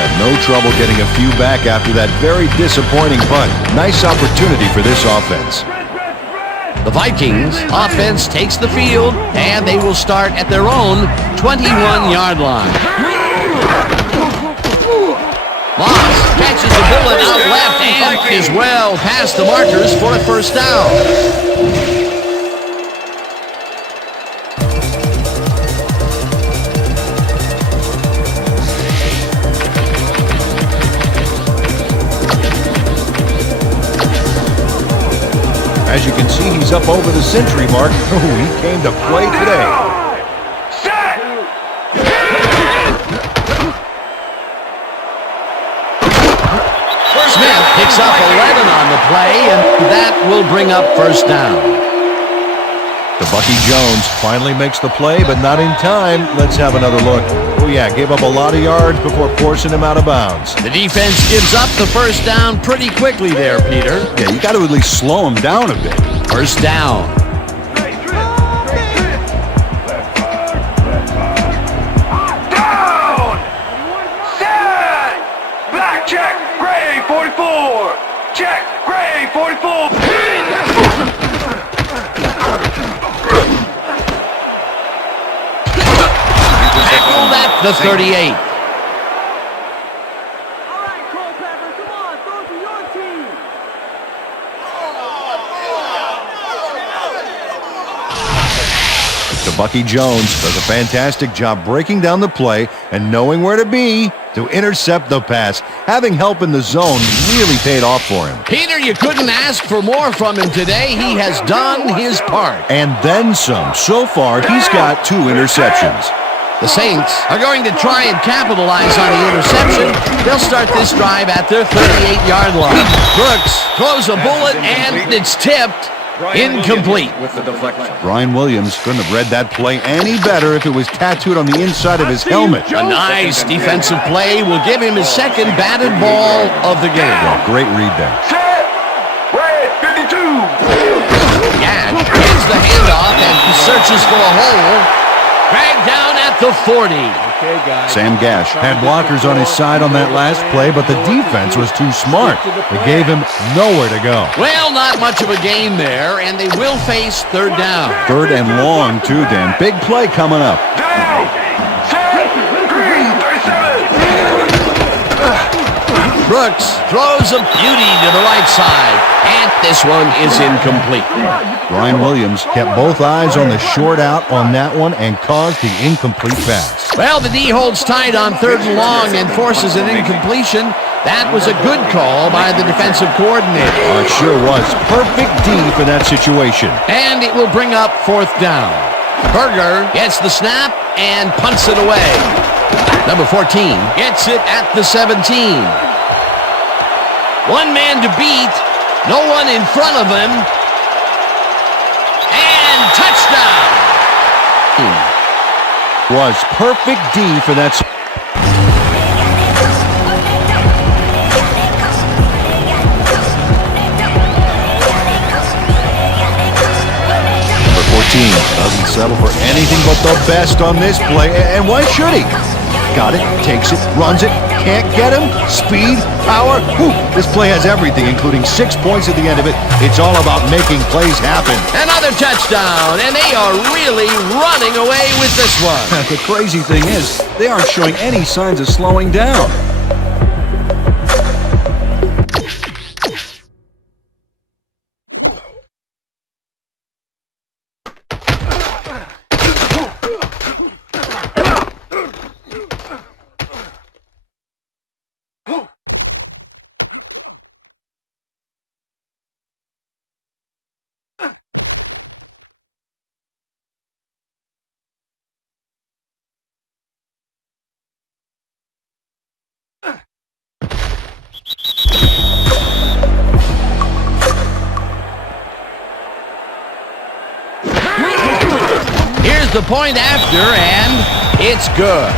had no trouble getting a few back after that very disappointing punt. Nice opportunity for this offense. The Vikings offense takes the field, and they will start at their own 21-yard line. Moss catches the bullet out left and is well past the markers for a first down. As you can see, he's up over the century mark. Oh, he came to play today. Smith picks up 11 on the play, and that will bring up first down. The Bucky Jones finally makes the play, but not in time. Let's have another look. Oh, yeah, gave up a lot of yards before forcing him out of bounds. The defense gives up the first down pretty quickly there, Peter. Yeah, you got to at least slow him down a bit. First down. Down! Set! Back check, Gray 44! Check, Gray 44! Tackled at the 38. Bucky Jones does a fantastic job breaking down the play and knowing where to be to intercept the pass. Having help in the zone really paid off for him. Peter, you couldn't ask for more from him today. He has done his part. And then some. So far, he's got 2 interceptions. The Saints are going to try and capitalize on the interception. They'll start this drive at their 38-yard line. Brooks throws a bullet, and it's tipped. Incomplete. With the deflection. Brian Williams couldn't have read that play any better if it was tattooed on the inside of his helmet. A nice defensive play will give him his second batted ball of the game. Yeah, great read there. Set! Red 52! Gash gets the handoff and searches for a hole. Dragged down at the 40. Okay, guys. Sam Gash had blockers on his side on that last play, but the defense was too smart. It gave him nowhere to go. Well, not much of a game there, and they will face third down. 3rd and long, too, Dan. Big play coming up. Down! Set! Green 37! Brooks throws a beauty to the right side, and this one is incomplete. Brian Williams kept both eyes on the short out on that one and caused the incomplete pass. Well, the D holds tight on 3rd and long and forces an incompletion. That was a good call by the defensive coordinator. Oh, it sure was. Perfect D for that situation. And it will bring up 4th down. Berger gets the snap and punts it away. Number 14 gets it at the 17. One man to beat, no one in front of him, and touchdown! Was perfect D for that. Number 14 doesn't settle for anything but the best on this play, and why should he? Got it, takes it, runs it, can't get him, speed, power. Whew, this play has everything, including 6 points at the end of it. It's all about making plays happen. Another touchdown, and they are really running away with this one. The crazy thing is, they aren't showing any signs of slowing down. Here's the point after, and it's good.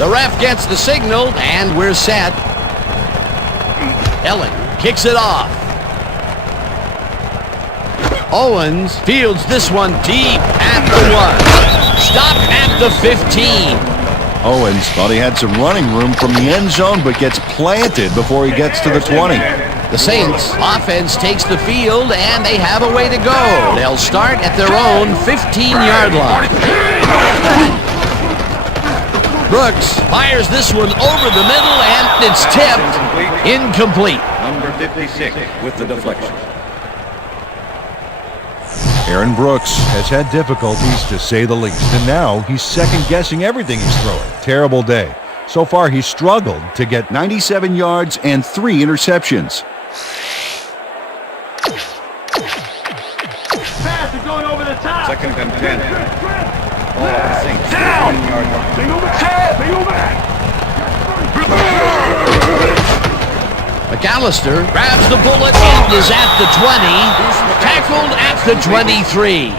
The ref gets the signal, and we're set. Ellen kicks it off. Owens fields this one deep at the 1. Stop at the 15. Owens thought he had some running room from the end zone, but gets planted before he gets to the 20. The Saints offense takes the field, and they have a way to go. They'll start at their own 15-yard line. Brooks fires this one over the middle, and it's tipped. Incomplete. Number 56 with the deflection. Aaron Brooks has had difficulties, to say the least, and now he's second-guessing everything he's throwing. Terrible day. So far, he's struggled to get 97 yards and 3 interceptions. Pass is going over the top. Second and 10. Ball at the Saints. Down. 15-yard line. Single back. Single back. McAllister grabs the bullet and is at the 20. Tackled at the 23.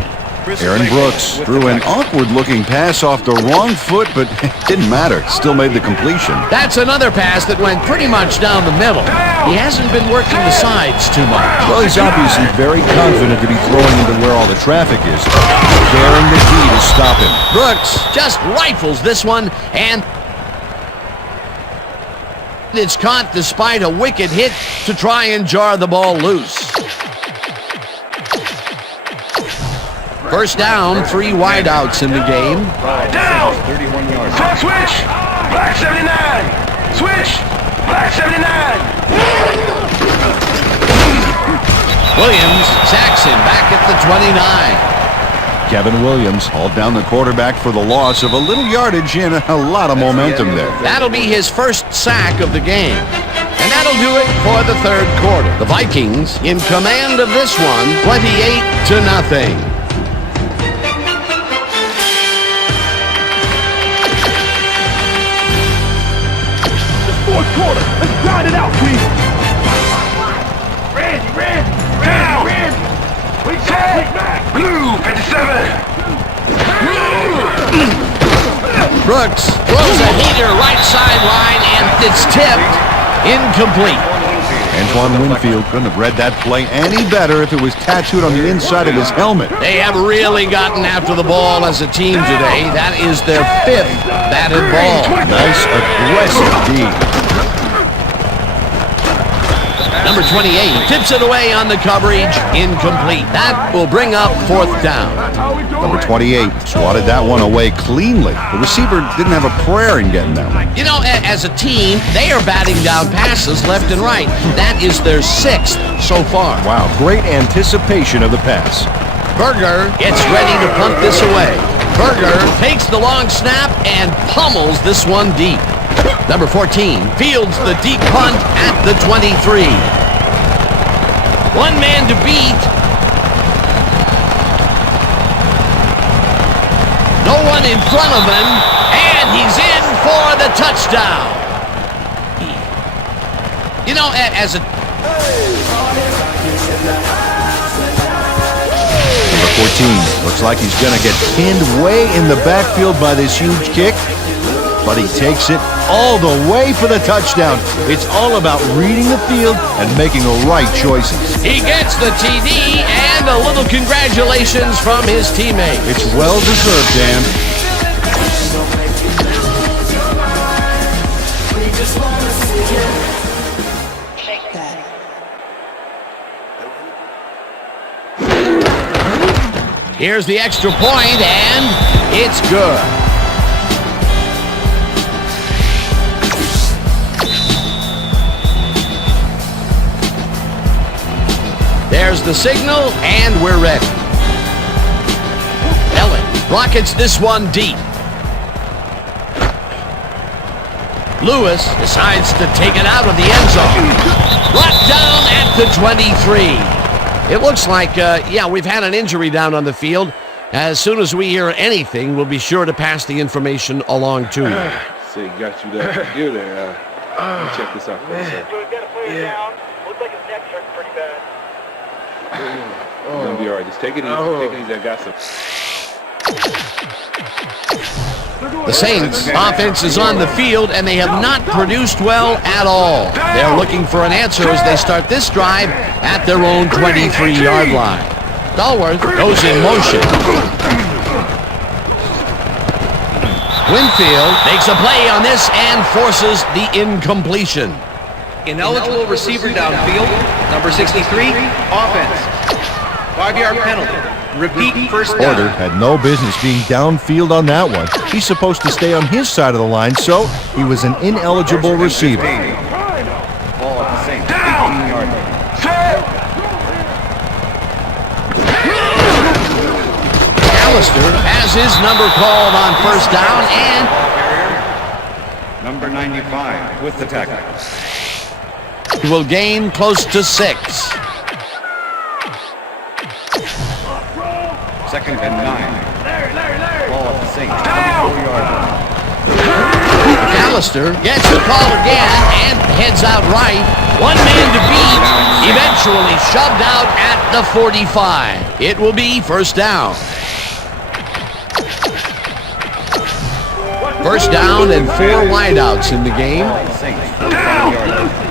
Aaron Brooks threw an awkward-looking pass off the wrong foot, but it didn't matter. Still made the completion. That's another pass that went pretty much down the middle. He hasn't been working the sides too much. Well, he's obviously very confident to be throwing into where all the traffic is. Daring the D to stop him. Brooks just rifles this one, and it's caught despite a wicked hit to try and jar the ball loose. First down, 3 wideouts in the game. Down. 31 yards. Front switch. Black 79. Switch. Black 79. Williams sacks him back at the 29. Kevin Williams hauled down the quarterback for the loss of a little yardage and a lot of momentum there. That'll be his first sack of the game. And that'll do it for the third quarter. The Vikings in command of this one, 28-0. Fourth quarter. Let's grind it out, please. Randy. We take back. Blue 57. Brooks throws a heater right sideline, and it's tipped. Incomplete. Antoine Winfield couldn't have read that play any better if it was tattooed on the inside of his helmet. They have really gotten after the ball as a team today. That is their 5th batted ball. Nice, aggressive D. Number 28 tips it away on the coverage. Incomplete. That will bring up 4th down. Number 28 swatted that one away cleanly. The receiver didn't have a prayer in getting that one. You know, as a team, they are batting down passes left and right. That is their 6th so far. Wow, great anticipation of the pass. Berger gets ready to punt this away. Berger takes the long snap and pummels this one deep. Number 14 fields the deep punt at the 23. One man to beat. No one in front of him, and he's in for the touchdown. You know, as a... Number 14 looks like he's going to get pinned way in the backfield by this huge kick, but he takes it all the way for the touchdown. It's all about reading the field and making the right choices. He gets the TD and a little congratulations from his teammate. It's well deserved, Dan. Here's the extra point, and it's good. There's the signal, and we're ready. Ellen rockets this one deep. Lewis decides to take it out of the end zone. Brought down at the 23. It looks like, we've had an injury down on the field. As soon as we hear anything, we'll be sure to pass the information along to you. So you got you there. You're there. Let me check this out for a second. Looks like his neck hurts pretty bad. You're gonna be all right. Just take it easy. Take it easy. I got some. They're The Saints offense is on the field, and they have not produced well at all. They're looking for an answer as they start this drive at their own 23-yard line. Stallworth goes in motion. Winfield makes a play on this and forces the incompletion. Ineligible receiver downfield. Number 63, offense. 5-yard penalty. Repeat first down. Porter had no business being downfield on that one. He's supposed to stay on his side of the line, so he was an ineligible receiver. Ball at the Saints, 18-yard line. Allister has his number called on first down, and Number 95 with the tackle. will gain close to 6. Second and 9. Ball at the Saints, 24-yard line. Allister gets the call again and heads out right. One man to beat, eventually shoved out at the 45. It will be first down. First down and 4 wideouts in the game. Ball at the Saints, 45-yard line.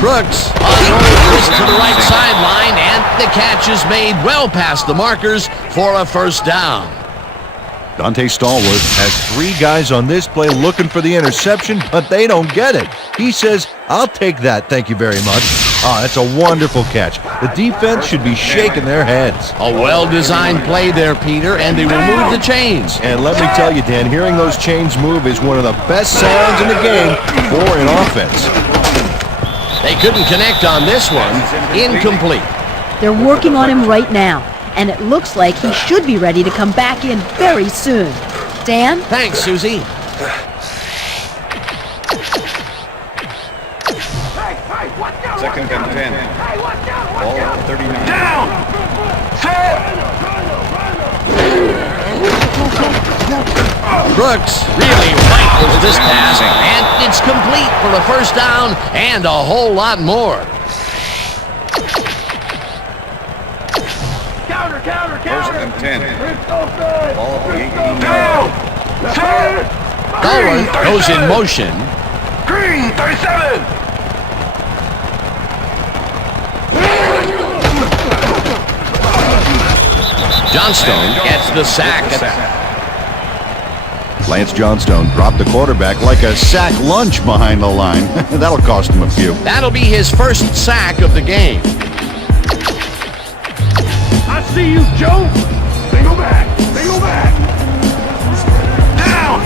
Brooks on an old twist to the right sideline, and the catch is made well past the markers for a first down. Dante Stallworth has 3 guys on this play looking for the interception, but they don't get it. He says, "I'll take that, thank you very much." That's a wonderful catch. The defense should be shaking their heads. A well-designed play there, Peter, and they will move the chains. And let me tell you, Dan, hearing those chains move is one of the best sounds in the game for an offense. They couldn't connect on this one. Incomplete. They're working on him right now, and it looks like he should be ready to come back in very soon. Dan? Thanks, Susie. Second and 10. Ball at the 39. Brooks really rifles this pass, and it's complete for a first down and a whole lot more. First and 10. Ball at the 18-yard line. Stallworth goes in motion. Green, 37. Johnstone gets the sack. Lance Johnstone dropped the quarterback like a sack lunch behind the line. That'll cost him a few. That'll be his first sack of the game. I see you, Joe. Single back. Single back. Down.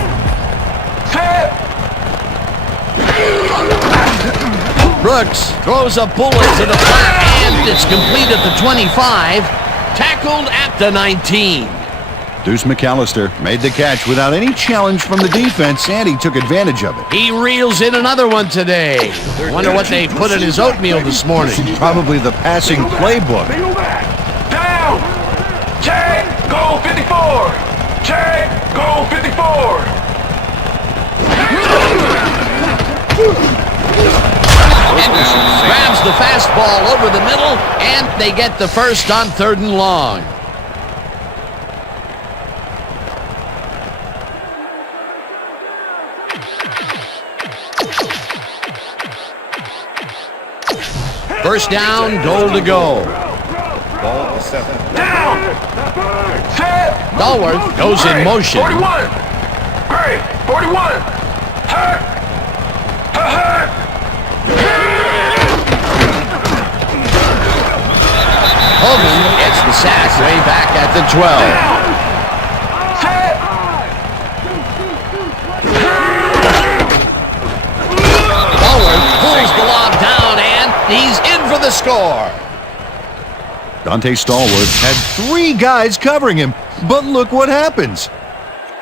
Brooks throws a bullet to the flat, and it's complete at the 25. Tackled at the 19. Deuce McAllister made the catch without any challenge from the defense, and he took advantage of it. He reels in another one today. Wonder what they put in his oatmeal this morning. Probably the passing playbook. Single back. Down. Check. Goal 54. Check. Goal 54. Henderson grabs the fastball over the middle, and they get the first on 3rd and long. First down, goal to go. Ball at the 7. Down. Stallworth goes in motion. 41. Gray. 41. Hurt. Hurt. Hogan gets the sack way back at the 12. Stallworth pulls the lob down, and he's in for the score. Dante Stallworth had 3 guys covering him, but look what happens.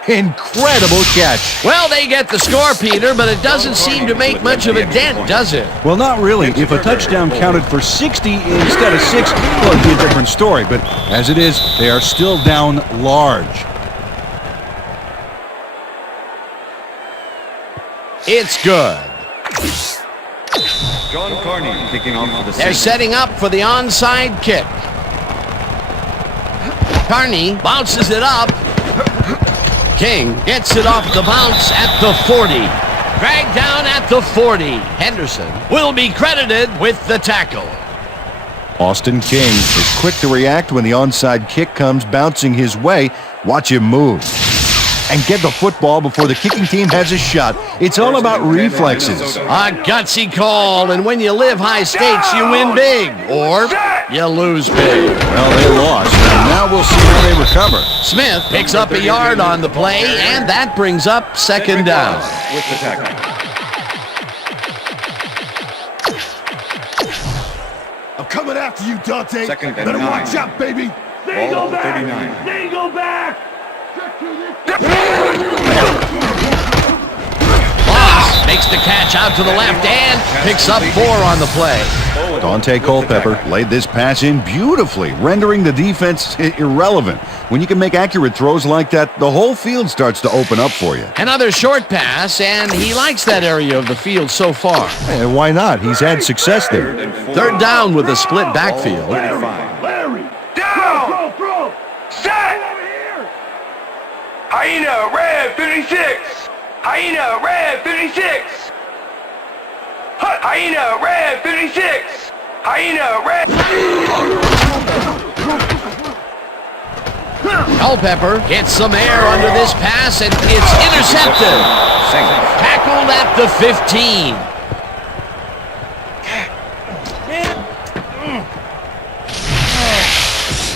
Incredible catch. Well, they get the score, Peter, but it doesn't seem to make much of a dent, does it? Well, not really. If a touchdown counted for 60 instead of 6, well, it'd be a different story. But as it is, they are still down large. It's good. John Carney kicking off for the They're Saints. setting up for the onside kick. Carney bounces it up. King gets it off the bounce at the 40. Dragged down at the 40. Henderson will be credited with the tackle. Austin King is quick to react when the onside kick comes bouncing his way. Watch him move and get the football before the kicking team has a shot. It's all about reflexes. A gutsy call, and when you live high stakes, you win big, or you lose big. Well, they lost, and now we'll see how they recover. Smith picks up a yard on the play, and that brings up second down. With the tackle. I'm coming after you, Dante. Second and Better 9. watch out, baby. Ball at the 39. They go back. Moss makes the catch out to the left and picks up 4 on the play. Dante Culpepper laid this pass in beautifully, rendering the defense irrelevant. When you can make accurate throws like that, the whole field starts to open up for you. Another short pass, and he likes that area of the field so far. And why not? He's had success there. Third down with a split backfield. Larry. Down! Throw. Set! Over here. Hyena, red 56! Hyena, red 56! Hyena, red 56! Hyena, red... Culpepper gets some air under this pass, and it's intercepted. Tackled at the 15.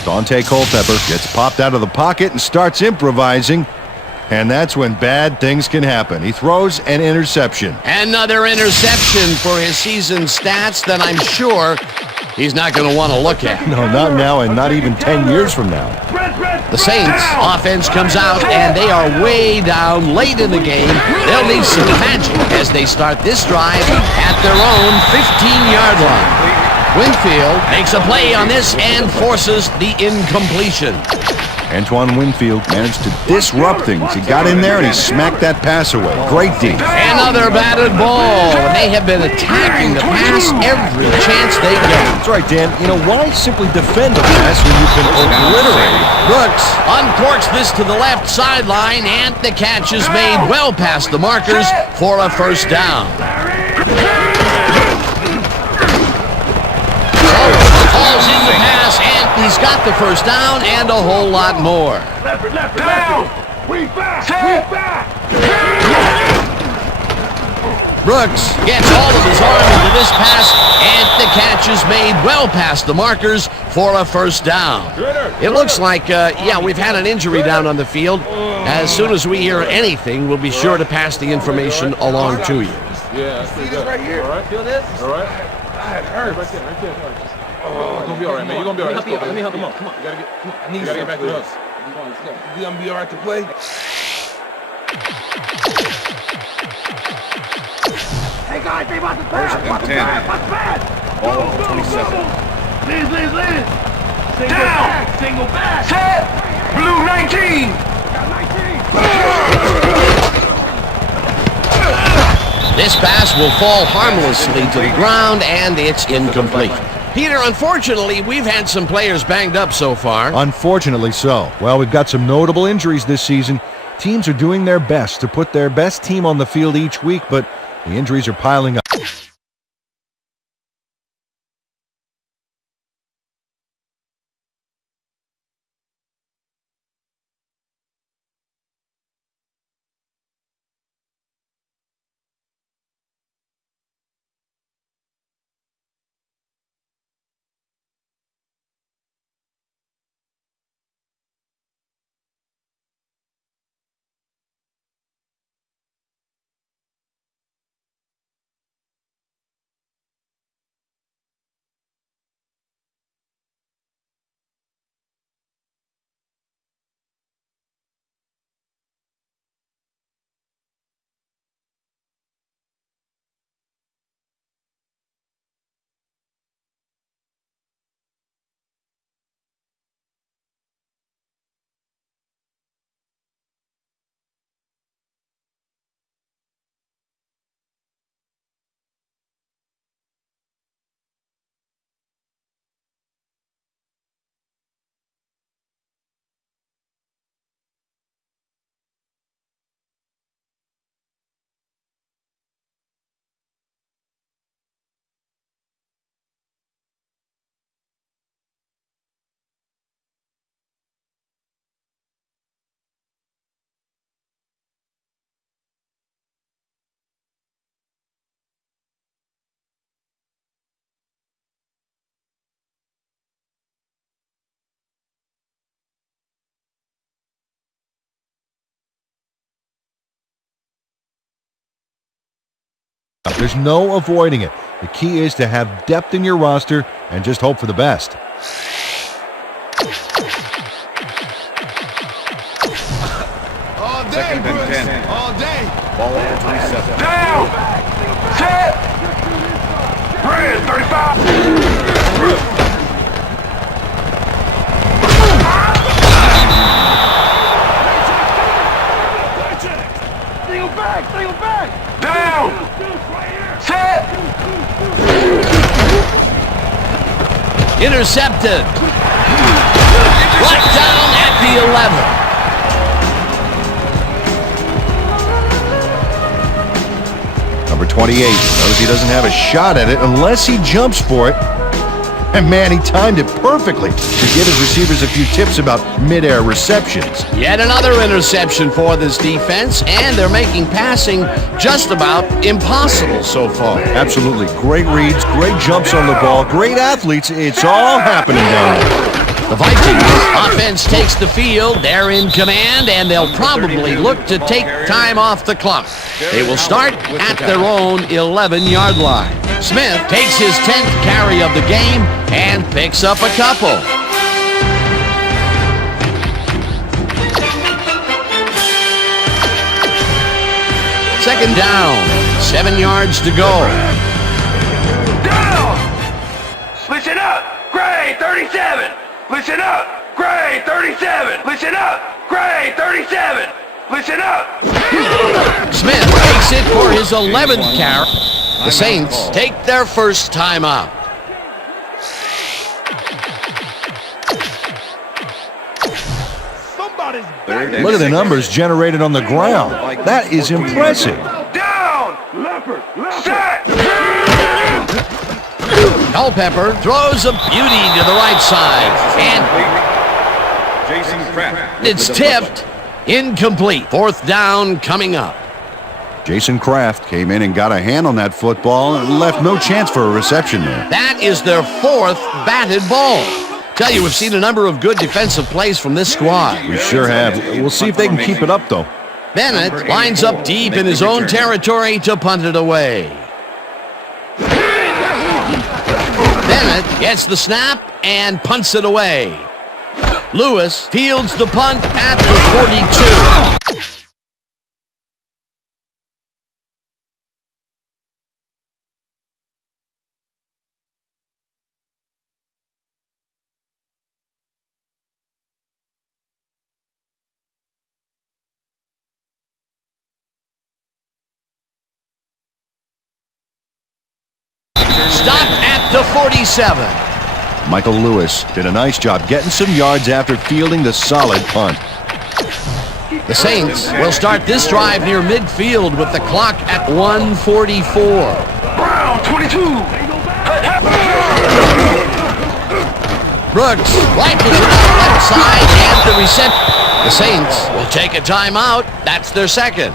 Dante Culpepper gets popped out of the pocket and starts improvising. And that's when bad things can happen. He throws an interception. Another interception for his season stats that I'm sure he's not going to want to look at. No, not now and not even 10 years from now. The Saints offense comes out, and they are way down late in the game. They'll need some magic as they start this drive at their own 15-yard line. Winfield makes a play on this and forces the incompletion. Antoine Winfield managed to disrupt things. He got in there and he smacked that pass away. Great deep. Another batted ball. They have been attacking the pass every chance they get. That's right, Dan. You know, why simply defend the pass when you can obliterate it? Brooks uncorks this to the left sideline, and the catch is made well past the markers for a first down. Falls in the pass, and he's got the first down and a whole lot more. Down! We back! Brooks gets all of his arm into this pass, and the catch is made well past the markers for a first down. It looks like, we've had an injury down on the field. As soon as we hear anything, we'll be sure to pass the information along to you. Yeah, see this right here. All right. Feel this? All right. It hurts. Right there. Oh, it's gonna be all right, man. You're gonna be all right. Let me help you. Come on. You gotta get. Come on. I need you. Gotta get back to us. Let's go. You gonna be all right to play? Hey guys, they about to pass. First and 10. What's bad? Ball at the 27. Liz. Single back. Set! Blue 19! This pass will fall harmlessly to the ground, and it's incomplete. Peter, unfortunately, we've had some players banged up so far. Unfortunately so. Well, we've got some notable injuries this season. Teams are doing their best to put their best team on the field each week, but the injuries are piling up. There's no avoiding it. The key is to have depth in your roster and just hope for the best. All day, Second and Brooks. 10. All day. Ball at the 27. Down. Set. Red 35. Stay back! Stay back! Down. Set. Intercepted. Brought down at the 11. Number 28 knows he doesn't have a shot at it unless he jumps for it. And man, he timed it perfectly to give his receivers a few tips about mid-air receptions. Yet another interception for this defense, and they're making passing just about impossible so far. Absolutely. Great reads, great jumps on the ball, great athletes. It's all happening down there. The Vikings offense takes the field. They're in command, and they'll probably look to take time off the clock. They will start at their own 11-yard line. Smith takes his 10th carry of the game and picks up a couple. Second down, 7 yards to go. Down. Listen up. Grade 37. Listen up. Grade 37. Listen up. Grade 37. Listen up. Smith takes it for his 11th carry. The Saints take their first timeout. Look at the numbers generated on the ground. That is impressive. Down. Set. Culpepper throws a beauty to the right side, and Jason Kraft. it's tipped. Incomplete. Fourth down coming up. Jason Kraft came in and got a hand on that football and left no chance for a reception there. That is their fourth batted ball. Tell you, we've seen a number of good defensive plays from this squad. We sure have. We'll see if they can keep it up, though. Bennett lines up deep in his own territory to punt it away. Bennett gets the snap and punts it away. Lewis fields the punt at the 42. Stop at the 47. Michael Lewis did a nice job getting some yards after fielding the solid punt. The Saints will start this drive near midfield with the clock at 1:44. Brown 22. Brooks rifles it out left side and the reception. The Saints will take a timeout. That's their second.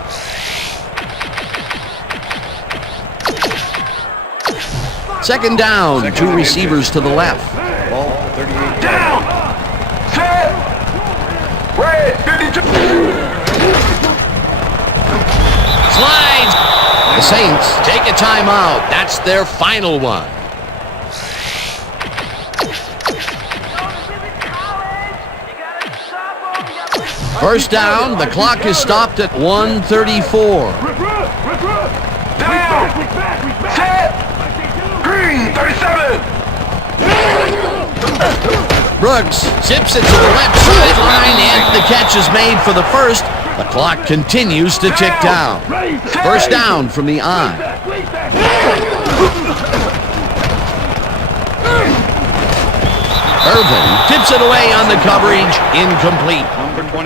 Second down, two receivers to the left. Ball 38. Down. Set. Red 52. Slides. The Saints take a timeout. That's their final one. First down, the clock is stopped at 1:34. Down. Set. Green 37. Brooks zips it to the left sideline, and the catch is made for the first. The clock continues to tick down. First down from the I. Irvin tips it away on the coverage, incomplete.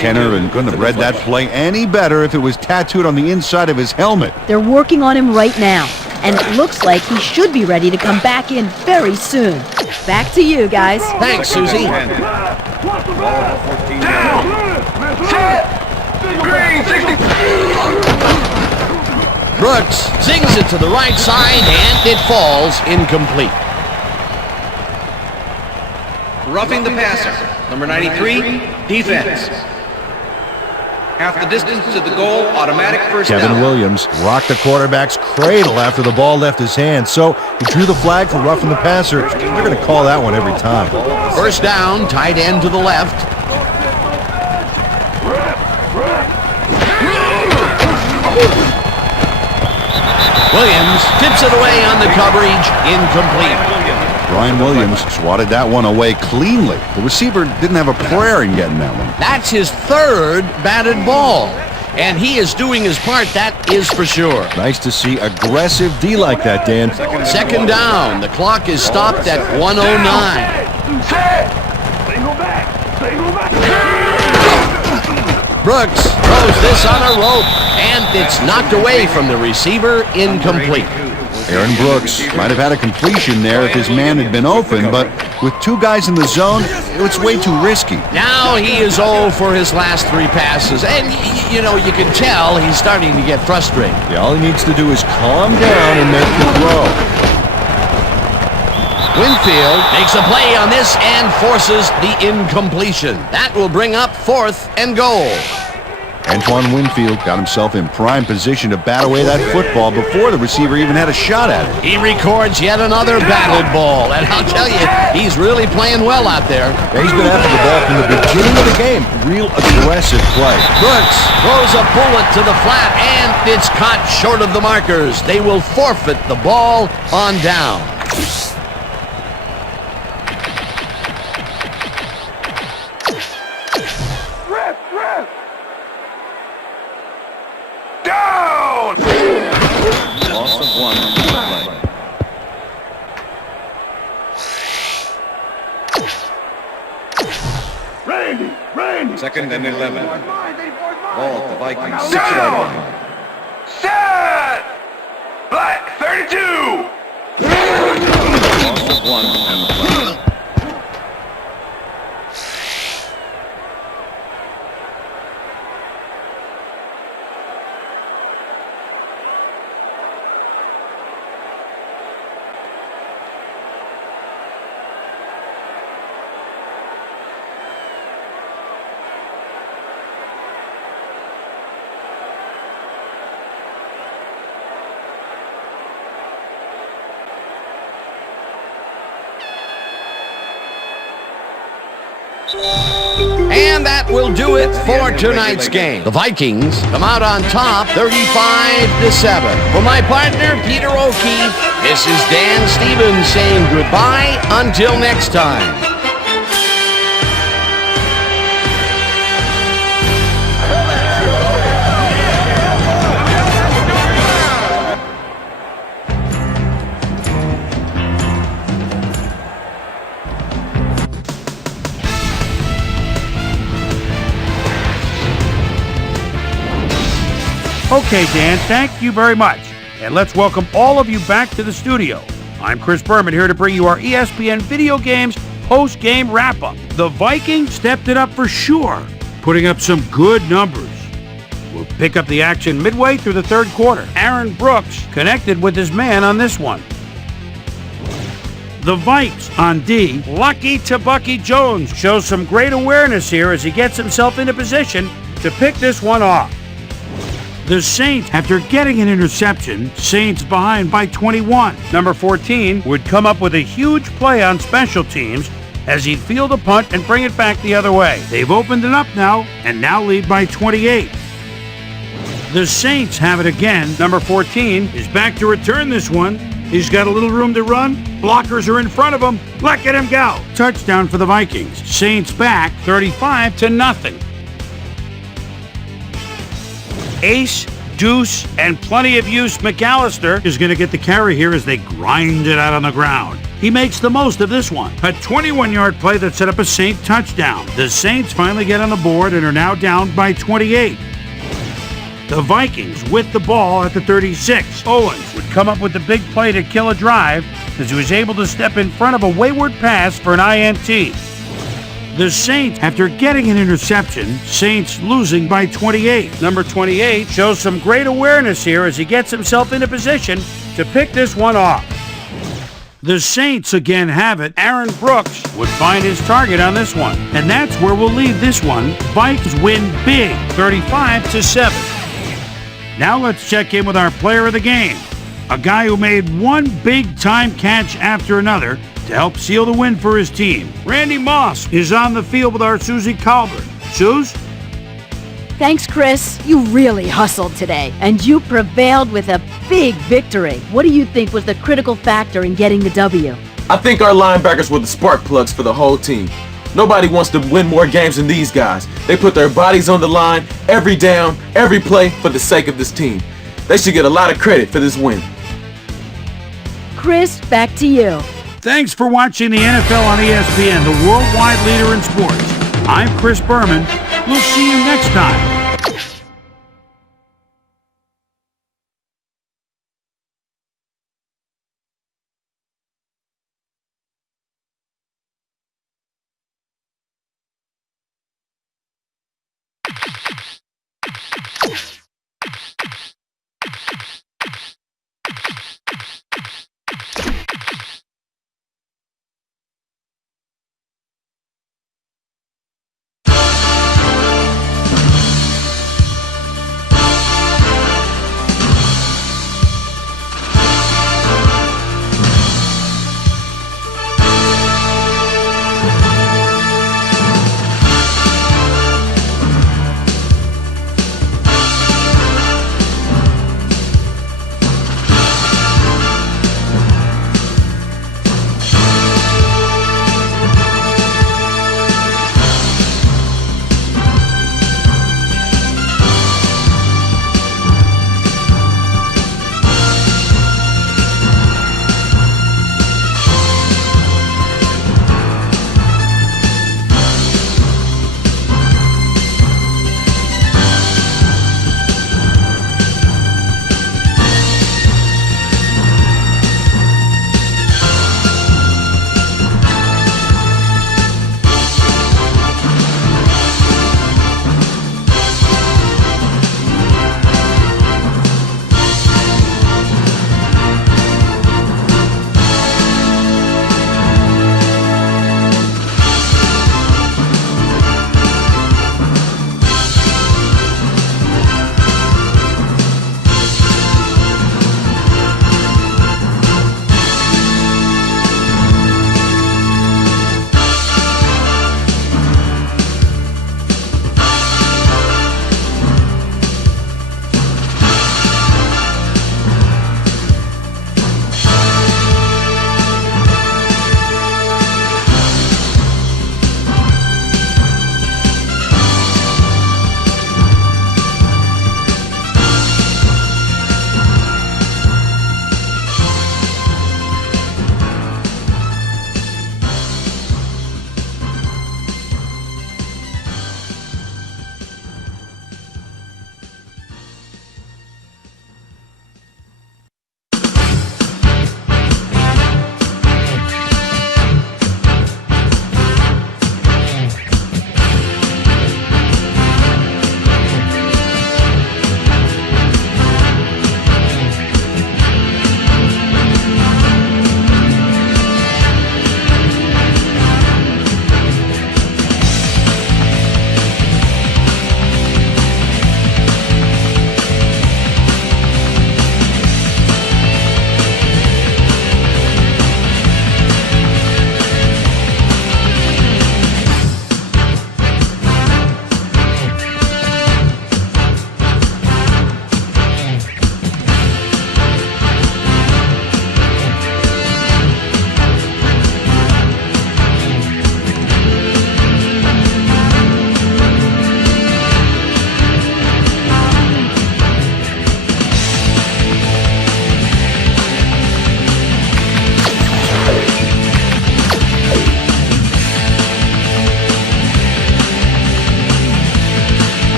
Ken Irvin couldn't have read that play any better if it was tattooed on the inside of his helmet. They're working on him right now, and it looks like he should be ready to come back in very soon. Back to you, guys. Thanks, Susie. Ball 14. Down. Set. Green 60. Brooks zings it to the right side, and it falls incomplete. Roughing the passer, number 93, defense. Half the distance to the goal, automatic first Kevin down. Williams rocked the quarterback's cradle after the ball left his hand, so he drew the flag for roughing the passer. They're going to call that one every time. First down, tight end to the left. Williams tips it away on the coverage, incomplete. Brian Williams swatted that one away cleanly. The receiver didn't have a prayer in getting that one. That's his third batted ball, and he is doing his part, that is for sure. Nice to see aggressive D like that, Dan. Second down, the clock is stopped at 1:09. Single back. Single back. Brooks throws this on a rope, and it's knocked away from the receiver, incomplete. Aaron Brooks might have had a completion there if his man had been open, but with two guys in the zone, it's way too risky. Now he is 0 for his last 3 passes, and you know, you can tell he's starting to get frustrated. Yeah, all he needs to do is calm down and make the throw. Winfield makes a play on this and forces the incompletion. That will bring up 4th and goal. Antoine Winfield got himself in prime position to bat away that football before the receiver even had a shot at it. He records yet another batted ball, and I'll tell you, he's really playing well out there. Yeah, he's been after the ball from the beginning of the game. Real aggressive play. Brooks throws a bullet to the flat, and it's caught short of the markers. They will forfeit the ball on down. Down! Loss of 1 on the play. Randy! Second and 11. Ball at the Vikings 6-yard Down! line. Set! Black 32! Loss of 1 on the play. And that will do it for tonight's game. The Vikings come out on top 35-7. For my partner, Peter O'Keefe, this is Dan Stevens saying goodbye until next time. Okay, Dan, thank you very much. And let's welcome all of you back to the studio. I'm Chris Berman here to bring you our ESPN Video Games post-game wrap-up. The Vikings stepped it up for sure, putting up some good numbers. We'll pick up the action midway through the third quarter. Aaron Brooks connected with his man on this one. The Vikes on D, Lucky to Bucky Jones shows some great awareness here as he gets himself into position to pick this one off. The Saints, after getting an interception, Saints behind by 21. Number 14 would come up with a huge play on special teams as he'd field a punt and bring it back the other way. They've opened it up now and now lead by 28. The Saints have it again. Number 14 is back to return this one. He's got a little room to run. Blockers are in front of him. Let him go. Touchdown for the Vikings. Saints back 35-0. Ace, Deuce, and plenty of use McAllister is going to get the carry here as they grind it out on the ground. He makes the most of this one. A 21-yard play that set up a Saint touchdown. The Saints finally get on the board and are now down by 28. The Vikings with the ball at the 36. Owens would come up with the big play to kill a drive as he was able to step in front of a wayward pass for an INT. The Saints, after getting an interception, Saints losing by 28. Number 28 shows some great awareness here as he gets himself into position to pick this one off. The Saints again have it. Aaron Brooks would find his target on this one. And that's where we'll leave this one. Vikings win big, 35-7. Now let's check in with our player of the game. A guy who made one big-time catch after another to help seal the win for his team. Randy Moss is on the field with our Susie Colbert. Suze? Thanks, Chris. You really hustled today, and you prevailed with a big victory. What do you think was the critical factor in getting the W? I think our linebackers were the spark plugs for the whole team. Nobody wants to win more games than these guys. They put their bodies on the line, every down, every play, for the sake of this team. They should get a lot of credit for this win. Chris, back to you. Thanks for watching the NFL on ESPN, the worldwide leader in sports. I'm Chris Berman. We'll see you next time.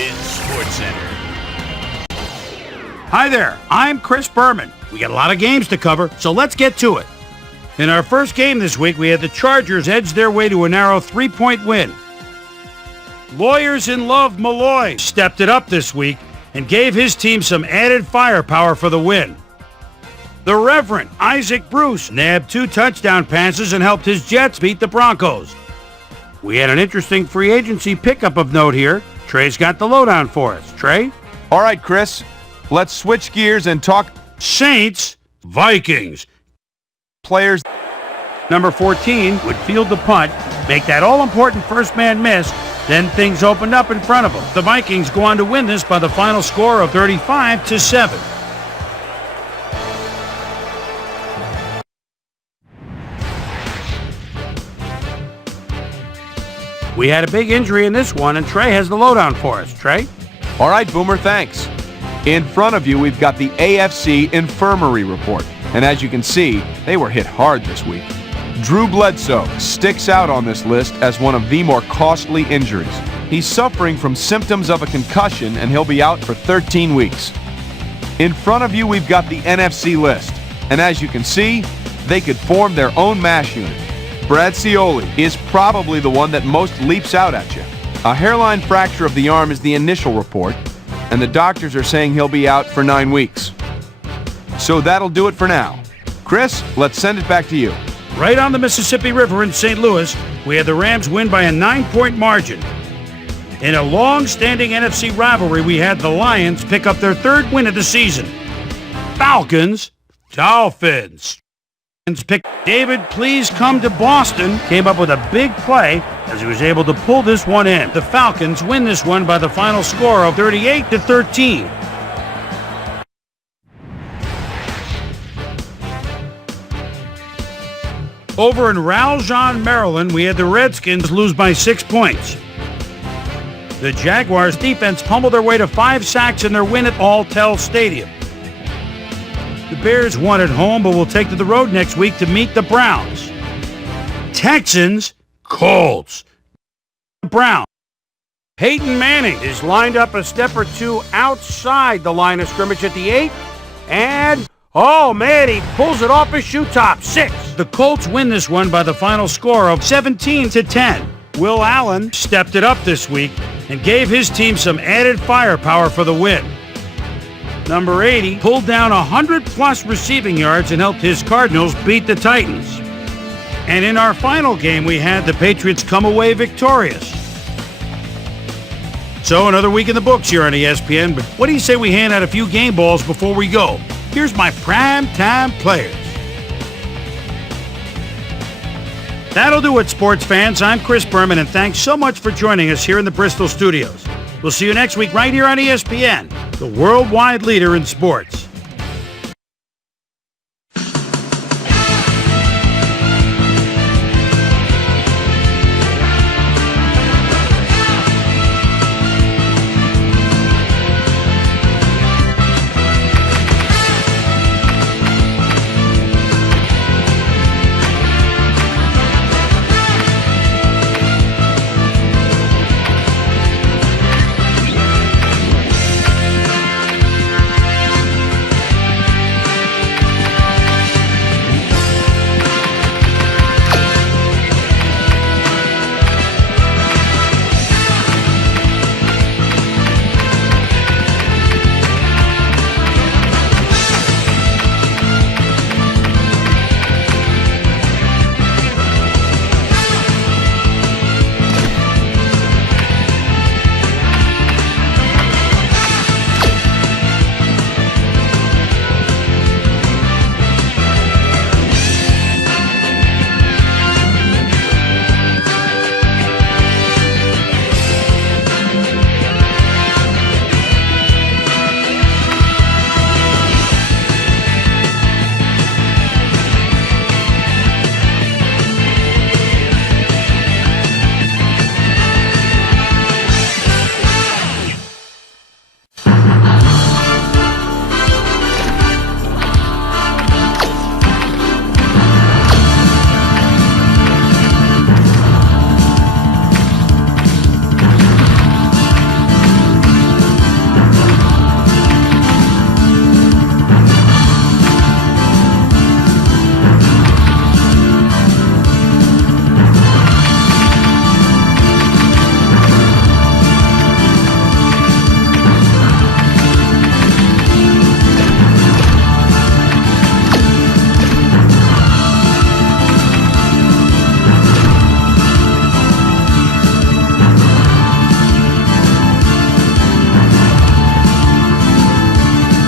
in SportsCenter. Hi there, I'm Chris Berman. We got a lot of games to cover, so let's get to it. In our first game this week, we had the Chargers edge their way to a narrow 3-point win. Lawyers in Love Malloy stepped it up this week and gave his team some added firepower for the win. The Reverend Isaac Bruce nabbed 2 touchdown passes and helped his Jets beat the Broncos. We had an interesting free agency pickup of note here. Trey's got the lowdown for us. Trey? All right, Chris. Let's switch gears and talk Saints, Vikings. Players. Number 14 would field the punt, make that all-important first man miss, then things opened up in front of them. The Vikings go on to win this by the final score of 35-7. We had a big injury in this one, and Trey has the lowdown for us. Trey? All right, Boomer, thanks. In front of you, we've got the AFC Infirmary Report. And as you can see, they were hit hard this week. Drew Bledsoe sticks out on this list as one of the more costly injuries. He's suffering from symptoms of a concussion, and he'll be out for 13 weeks. In front of you, we've got the NFC list. And as you can see, they could form their own MASH unit. Brad Cioli is probably the one that most leaps out at you. A hairline fracture of the arm is the initial report, and the doctors are saying he'll be out for 9 weeks. So that'll do it for now. Chris, let's send it back to you. Right on the Mississippi River in St. Louis, we had the Rams win by a 9-point margin. In a long-standing NFC rivalry, we had the Lions pick up their 3rd win of the season. Falcons, Dolphins. Pick David, please come to Boston, came up with a big play as he was able to pull this one in. The Falcons win this one by the final score of 38-13. Over in Raljean, Maryland, we had the Redskins lose by 6 points. The Jaguars defense pummeled their way to 5 sacks in their win at Alltel Stadium. The Bears won at home, but will take to the road next week to meet the Browns. Texans, Colts. Browns. Peyton Manning is lined up a step or two outside the line of scrimmage at the 8. And, oh man, he pulls it off his shoe top. 6. The Colts win this one by the final score of 17-10. Will Allen stepped it up this week and gave his team some added firepower for the win. Number 80 pulled down 100-plus receiving yards and helped his Cardinals beat the Titans. And in our final game, we had the Patriots come away victorious. So another week in the books here on ESPN, but what do you say we hand out a few game balls before we go? Here's my primetime players. That'll do it, sports fans. I'm Chris Berman, and thanks so much for joining us here in the Bristol studios. We'll see you next week right here on ESPN, the worldwide leader in sports.